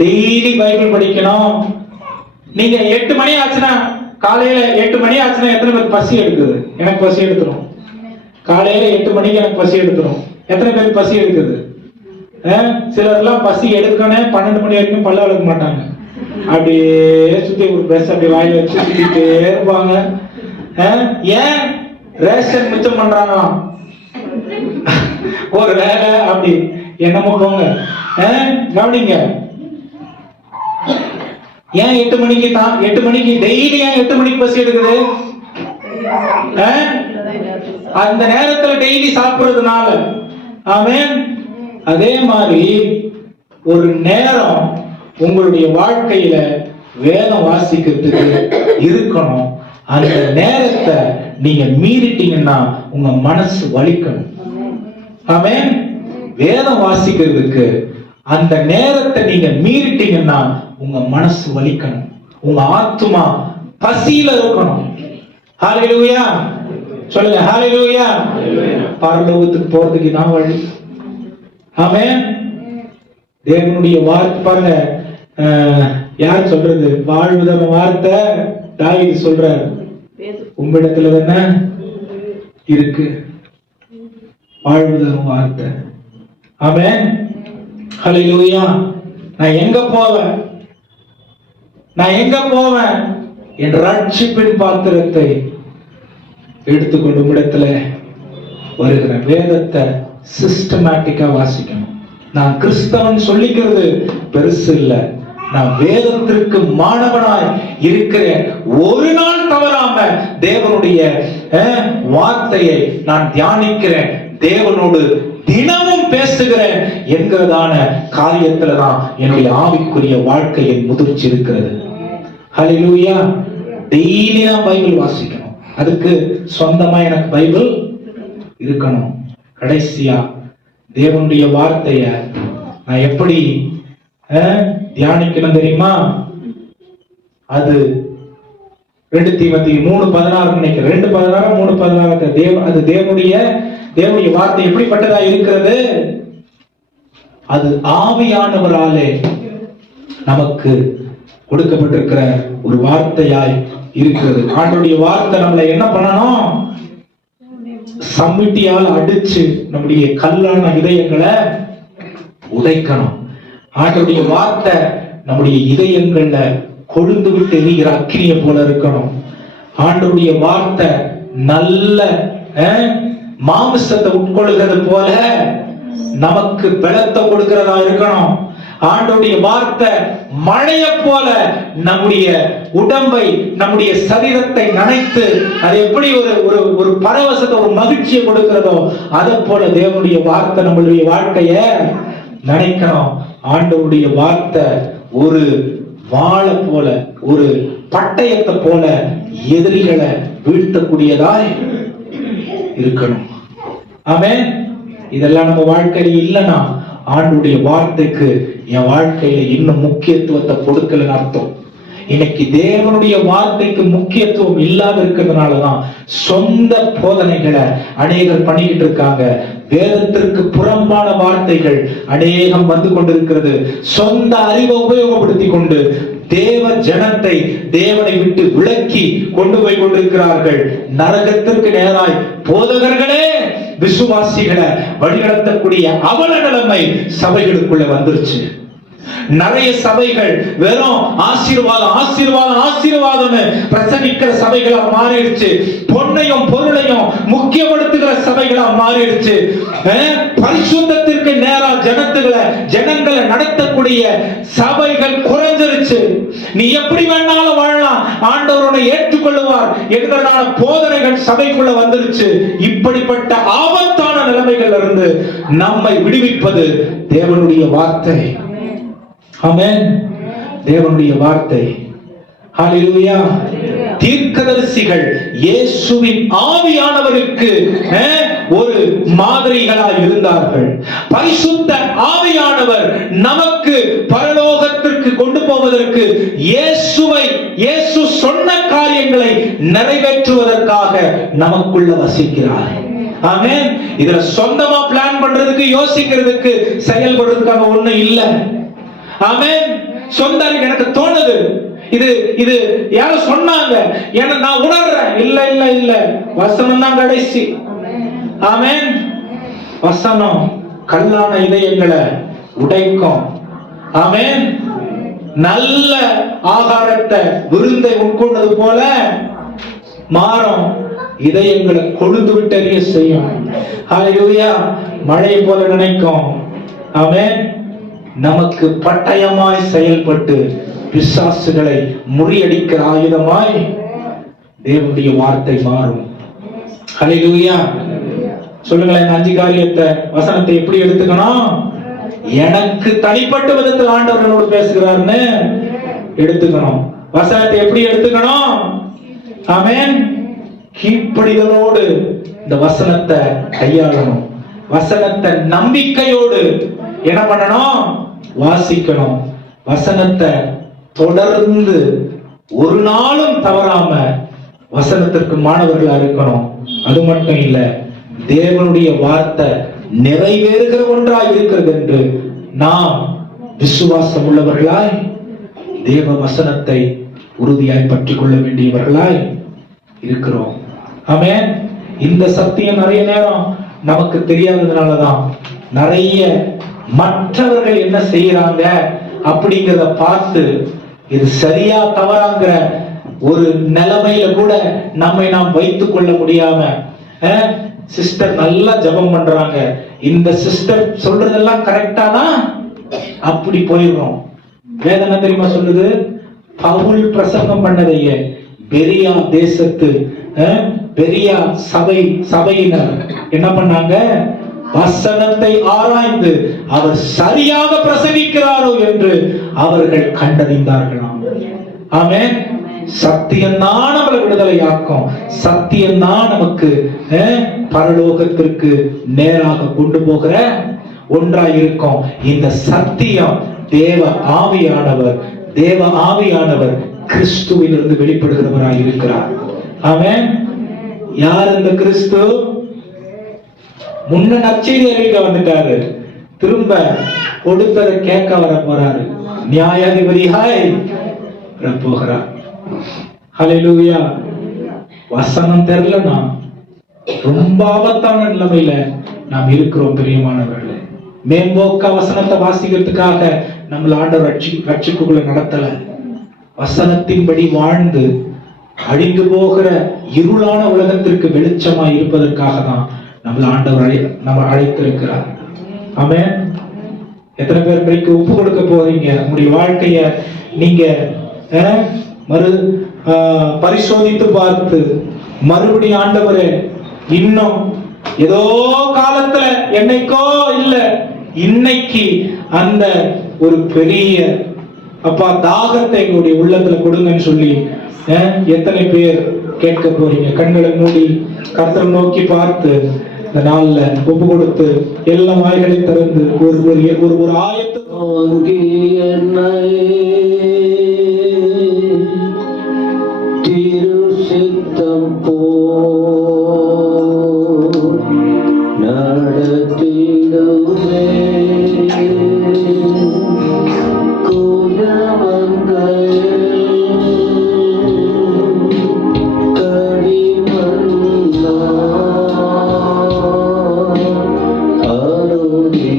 டெய்லி பைபிள் படிக்கணும். நீங்க 8 மணி ஆச்சுன்னா, காலையில 8 மணி ஆச்சுன்னா எத்தனை பேருக்கு பசி எடுக்குது? எனக்கு பசி எடுத்துரும். காலையில 8 மணிக்கு எனக்கு பசி எடுத்துரும். எத்தனை பேருக்கு பசி எடுக்குது? சிலர்லாம் பசி எடுக்கணும் 12 மணி வரைக்கும் பல்ல விளக்க மாட்டாங்க, அப்படியே சுத்தி ஒரு பிரஷ் அப்படி வாயில வச்சு சுத்திட்டே இருப்பாங்க. ஏன்? ரேஷன் மிச்சம் பண்றாங்களாம். ஒரு வேலை அப்படி என்னமோ போங்க. கவனிங்க, ஏன் 8 மணிக்கு தான் 8 மணிக்கு டெய்லி ஏன் 8 மணிக்கு பசி எடுக்குது? அந்த நேரத்துல டெய்லி சாப்பிடுறதுனால. ஆமென். அதே மாதிரி ஒரு நேரம் உங்களுடைய வாழ்க்கையில வேதம் வாசிக்கிறதுக்கு இருக்கணும். அந்த நேரத்தை நீங்க மீறிட்டீங்கன்னா உங்க மனசு வலிக்கணும். ஆமென். வேதம் வாசிக்கிறதுக்கு அந்த நேரத்தை நீங்க மீறிட்டீங்கன்னா உங்க மனசு வலிக்கணும், உங்க ஆத்துமா பசியில இருக்கணும். ஹalleluya சொல்லுங்க, ஹalleluya. பரலோகத்துக்கு போறதுக்கு தான் வழி. ஆமென். தேவனுடைய வார்த்தை பாருங்க, யார் சொல்றது? வாழ்வுதம் வார்த்தை தாவீது சொல்றார், உம்மிடத்துல தானே இருக்கு வாழ்வுதம் வார்த்தை. ஆமென். ஹalleluya. நான் எங்க போவேன்? நான் எங்க போவேன்? என் ரட்சிப்பின் பாத்திரத்தை எடுத்துக்கொண்டு உம்மிடத்துல வருகிற வேதத்தை சிஸ்டமேட்டிக்கா வாசிக்கணும். நான் கிறிஸ்தவன் சொல்லிக்கிறது பெருசு இல்ல, நான் வேதத்திற்கு மாணவனாய் இருக்கிறேன். ஒரு நாள் தவறாம தேவனுடைய வார்த்தையை நான் தியானிக்கிறேன், தேவனோடு தினமும் பேசுகிறேன் என்கிறதான காரியத்துலதான் என்னுடைய ஆவிக்குரிய வாழ்க்கையின் முதிர்ச்சி இருக்கிறது. ஹalleluya. டெய்லி நான் பைபிள் வாசிக்கணும். அதுக்கு சொந்தமா எனக்கு பைபிள் இருக்கணும். கடைசியா தேவனுடைய வார்த்தைய நான் எப்படி தியானிக்கணும் தெரியுமா? அது 2 தீமோத்தேயு 3:16 நினைக்கிறேன். 2:16 3:16 அது தேவனுடைய வார்த்தை எப்படிப்பட்டதா இருக்கிறது? அது ஆவியானவராலே நமக்கு கொடுக்கப்பட்டிருக்கிற ஒரு வார்த்தையாய் இருக்கிறது. ஆண்டவருடைய வார்த்தை நம்மளை என்ன பண்ணணும்? சம்மிட்டியால் அடிச்சு நம்முடைய கல்லான இதயங்களை உடைக்கணும். ஆண்டவருடைய வார்த்தை நம்முடைய இதயங்கள்ல கொழுந்து விட்டு எரிகிற அக்கினியை போல இருக்கணும். ஆண்டவருடைய வார்த்தை நல்ல மாமிசத்தை உட்கொள்கிறது போல நமக்கு பலத்தை கொடுக்கிறதா இருக்கணும். ஆண்டவருடைய வார்த்தை மழையை போல நம்முடைய உடம்பை, நம்முடைய சரீரத்தை நனைத்து அது எப்படி ஒரு பரவசத்தை, ஒரு மகிழ்ச்சியை கொடுக்கிறதோ அதை போல தேவனுடைய வார்த்தை நம்மளுடைய வாழ்க்கைய நினைக்கணும். ஆண்டவருடைய வார்த்தை ஒரு வாளை போல, ஒரு பட்டயத்தை போல எதிரிகளை வீழ்த்தக்கூடியதாய் இருக்கணும். ஆமென். இதெல்லாம் நம்ம வாழ்க்கையில இல்லைன்னா ஆண்டவருடைய வார்த்தைக்கு என் வாழ்க்கையில இன்னும் முக்கியத்துவத்தை கொடுக்கலன்னு அர்த்தம். இன்னைக்கு தேவனுடைய வார்த்தைக்கு முக்கியத்துவம் இல்லாத இருக்கிறதுனாலதான் சொந்த போதனைகளை அநேகர் பண்ணிக்கிட்டு இருக்காங்க. வேதத்திற்கு புறம்பான வார்த்தைகள் அநேகம் வந்து கொண்டிருக்கிறது. சொந்த அறிவை உபயோகப்படுத்தி கொண்டு தேவ ஜனத்தை தேவனை விட்டு விலக்கி கொண்டு போய் கொண்டிருக்கிறார்கள். நரகத்திற்கு நேராய் போதகர்களே விசுவாசிகளை வழிநடத்தக்கூடிய அவல நிலைமை சபைகளுக்குள்ள வந்துருச்சு. நிறைய சபைகள் வெறும் ஆசீர்வாதம் ஆசீர்வாதம் ஆசீர்வாதம் பிரசங்கிக்கிற சபைகளா மாறிடுச்சு. பொன்னையும் பொருளையும் முக்கியப்படுத்துகிற சபைகளா மாறிடுச்சு. பரிசுத்தத்திற்கு நேரா ஜனங்களை நடத்தக்கூடிய சபைகள் குறைஞ்சிருச்சு. நீ எப்படி வேணாலும் வாழலாம், ஆண்டவரை ஏற்றுக்கொள்ளுவார் என்கிறதான போதனைகள் சபைக்குள்ள வந்துருச்சு. இப்படிப்பட்ட ஆபத்தான நிலைமைகள் இருந்து நம்மை விடுவிப்பது தேவனுடைய வார்த்தை. ஆமென். தேவனுடைய வார்த்தை. ஹalleluya. தீர்க்கதரிசிகள் இயேசுவின் ஆவியானவருக்கு ஒரு மாதிரிகளாய் இருந்தார்கள். பரிசுத்த ஆவியானவர் நமக்கு பரலோகத்திற்கு கொண்டு போவதற்கு இயேசு சொன்ன காரியங்களை நிறைவேற்றுவதற்காக நமக்குள்ள வசிக்கிறார். ஆமென். இதுல சொந்தமா பிளான் பண்றதுக்கு, யோசிக்கிறதுக்கு, செயல்படுறதுக்காக ஒண்ணு இல்ல. ஆமென். சொந்த எனக்கு தோணுது, இது யாரோ சொன்னாங்க, ஏன்னா நான் உணர்றேன். இல்ல வசனம் தான் கடைசி. ஆமென். வசனம் கல்லான இதயங்களை உடைக்கும். ஆமென். நல்ல ஆகாரத்தை விருந்தை உட்கொண்டது போல மாறும் இதயங்களை கொழுந்து விட்டறிய செய்யும். ஹல்லேலூயா. மழை போல நினைக்கும். ஆமென். நமக்கு பட்டயமாய் செயல்பட்டு பிசாசுகளை முறியடிக்கிற ஆயுதமாய் தேவனுடைய வார்த்தை மாறும். ஹல்லேலூயா. சொல்லுங்களேன், 5 காரியத்தை வசனத்தை எப்படி எடுத்துக்கணும்? எனக்கு தனிப்பட்ட விதத்தில் ஆண்டவர் என்னோடு பேசுகிறார்னு எடுத்துக்கணும். வசனத்தை எப்படி எடுத்துக்கணும்? ஆமென். கீழ்ப்படிதலோடு இந்த வசனத்தை கையாளணும். வசனத்தை நம்பிக்கையோடு என்ன பண்ணணும்? வாசிக்கணும். வசனத்தை தொடர்ந்து ஒரு நாளும் தவறாம வசனத்திற்கு மாணவர்களா இருக்கணும். அது மட்டும் இல்ல, தேவனுடைய வார்த்தை நிறைவேறுகிற ஒன்றாய் இருக்கிறது என்று நாம் விசுவாசம் உள்ளவர்களாய் தேவ வசனத்தை உறுதியாய் பற்றிக் கொள்ள வேண்டியவர்களாய் இருக்கிறோம். ஆமென். இந்த சத்தியம் நிறைய நேரம் நமக்கு தெரியாததுனாலதான் நிறைய மற்றவர்கள் என்ன செய்யறாங்க அப்படிங்கிறத பார்த்து இது சரியா தவறாங்கிற ஒரு நிலைமையில கூட நம்மை நாம் வைத்துக் கொள்ள முடியாம, சிஸ்டர் நல்லா ஜெபம் பண்றாங்க, இந்த சிஸ்டர் சொல்றதெல்லாம் கரெக்டானா அப்படி போயிடும். வேதனை தெரியுமா சொல்லுது? பவுல் பிரசங்கம் பண்ணதையே பெரியா தேசத்து பெரியா சபையினர் என்ன பண்ணாங்க? வசனத்தை ஆராய்ந்து அவர் சரியாக பிரசங்கிக்கிறாரோ என்று அவர்கள் கண்டறிந்தார்களாம். ஆமென். சத்தியம்தான் நம்மளை விடுதலையாக்கும். சத்தியம்தான் நமக்கு பரலோகத்திற்கு நேராக கொண்டு போகிற ஒன்றாய் இருக்கும். இந்த சத்தியம் தேவ ஆவியானவர் கிறிஸ்துவிலிருந்து வெளிப்படுகிறவராய் இருக்கிறார். ஆமென். யார் இந்த கிறிஸ்து? முன்ன நற்செய்தி அறிவிக்க வந்துட்டாரு, திரும்ப கொடுத்ததை கேட்க வர போறாரு. நியாயாதிபதியாய் போகிறார். ஹல்லேலூயா. வசனம் தெரியலனா ரொம்ப ஆபத்தான நிலைமையில நாம் இருக்கிறோம் பிரியமானவர்களே. மேம்போக்க வசனத்தை வாசிக்கிறதுக்காக நம்மள ஆண்டவர் ரட்சிப்புக்குள்ள நடத்தல. வசனத்தின்படி வாழ்ந்து அழிந்து போகிற இருளான உலகத்திற்கு வெளிச்சமாய் இருப்பதற்காக தான் நம்மள ஆண்டவர் நம்ம அழைத்திருக்கிறார். ஆமென். எத்தனை பேர் கைக்கு ஒப்பு கொடுக்க போறீங்க? உங்களுடைய வாழ்க்கைய நீங்க பரிசோதித்து பார்த்து மறுபடியும் ஆண்டவரே, இன்னும் ஏதோ காலத்துல என்னைக்கோ இல்ல இன்னைக்கு அந்த ஒரு பெரிய அப்பா தாகத்தை எங்களுடைய உள்ளத்துல கொடுங்கன்னு சொல்லி எத்தனை பேர் கேட்க போறீங்க? கண்களை மூடி கர்த்தரை நோக்கி பார்த்து இந்த நாள்ல ஒப்பு கொடுத்து எல்லா வாய்களை திறந்து ஒரு ஆயத்து திருசித்தம் போ நடத்திடுவே காரிருளில்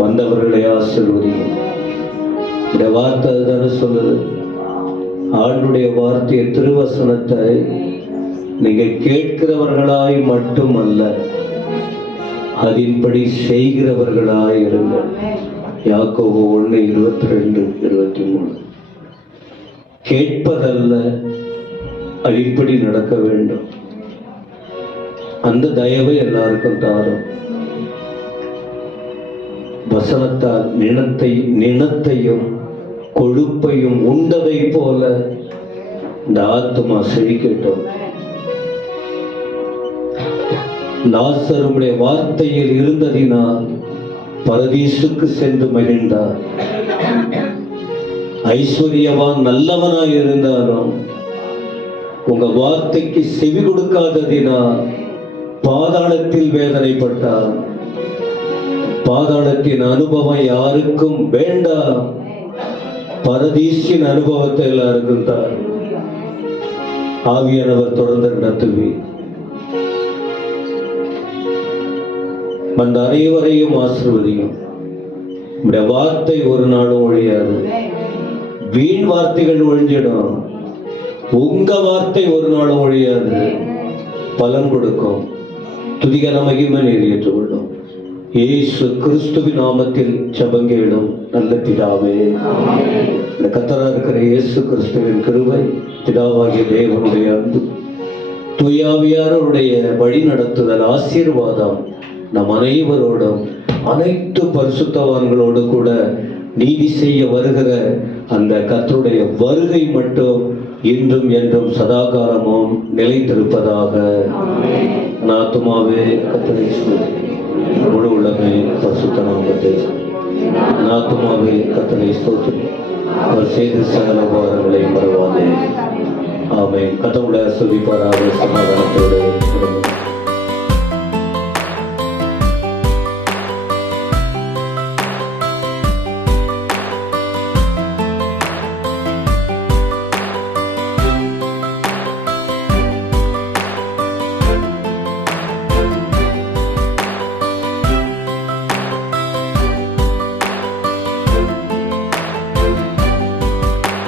வந்தவர்களை ஆசீர்வதியும். இந்த வார்த்தை தானே சொல்லுது, ஆண்டுடைய வார்த்தையை திருவசனத்தை நீங்க கேட்கிறவர்களாய் மட்டுமல்ல, அதன்படி செய்கிறவர்களாய் இருங்கள். யாக்கோபு 1:22-23. கேட்பதல்ல, அதன்படி நடக்க வேண்டும். அந்த தயவை எல்லாருக்கும் தாரும். வசனத்தால் நினத்தையும் கொழுப்பையும் உண்டதை போல இந்த ஆத்மா செழிக்கட்டும். லாசருடைய வார்த்தையில் இருந்ததினால் பரதீசுக்கு சென்று மகிழ்ந்தார். ஐஸ்வர்யவான் நல்லவனாய் இருந்தாலும் உங்க வார்த்தைக்கு செவி கொடுக்காததினால் பாதாளத்தில் வேதனைப்பட்டார். பாதாளத்தின் அனுபவம் யாருக்கும் வேண்டாம், பரதீசின் அனுபவத்தை எல்லாருக்கும் தான். ஆவியானவர் தொடர்ந்து நடத்துவீர். அந்த அனைவரையும் ஆசீர்வதியும். உடைய வார்த்தை ஒரு நாளும் ஒழியாது. வீண் வார்த்தைகள் ஒழிஞ்சிடும், உங்க வார்த்தை ஒரு நாளும் ஒழியாது, பலன் கொடுக்கும். துதிகன மகிமை நிறைவேற்றுள்ளோம். இயேசு கிறிஸ்துவின் நாமத்தில் ஜெபங்கேளும் நல்ல பிதாவே. இந்த கர்த்தராக இருக்கிற இயேசு கிறிஸ்துவின் கிருபை, பிதாவாகிய தேவனுடைய அன்பு, தூயாவியாருடைய வழி நடத்துதல், ஆசீர்வாதம் நம் அனைவரோடும், அனைத்து பரிசுத்தவான்களோடு கூட நீதி செய்ய வருகிற அந்த கர்த்தருடைய வருகை மட்டும் இன்றும் என்றும் சதாகாலமும் நிலைத்திருப்பதாக. ஆத்துமாவே கர்த்தரை ஸ்தோத்திரி, முழு உலகமே பரிசுத்த நாமத்தை. ஆத்துமாவே கர்த்தரை ஸ்தோத்திரி, அவர் செய்த சகல உபகாரங்களை மறவாதே. ஆமென். கர்த்தருடைய ஆசீர்வாதத்தோடு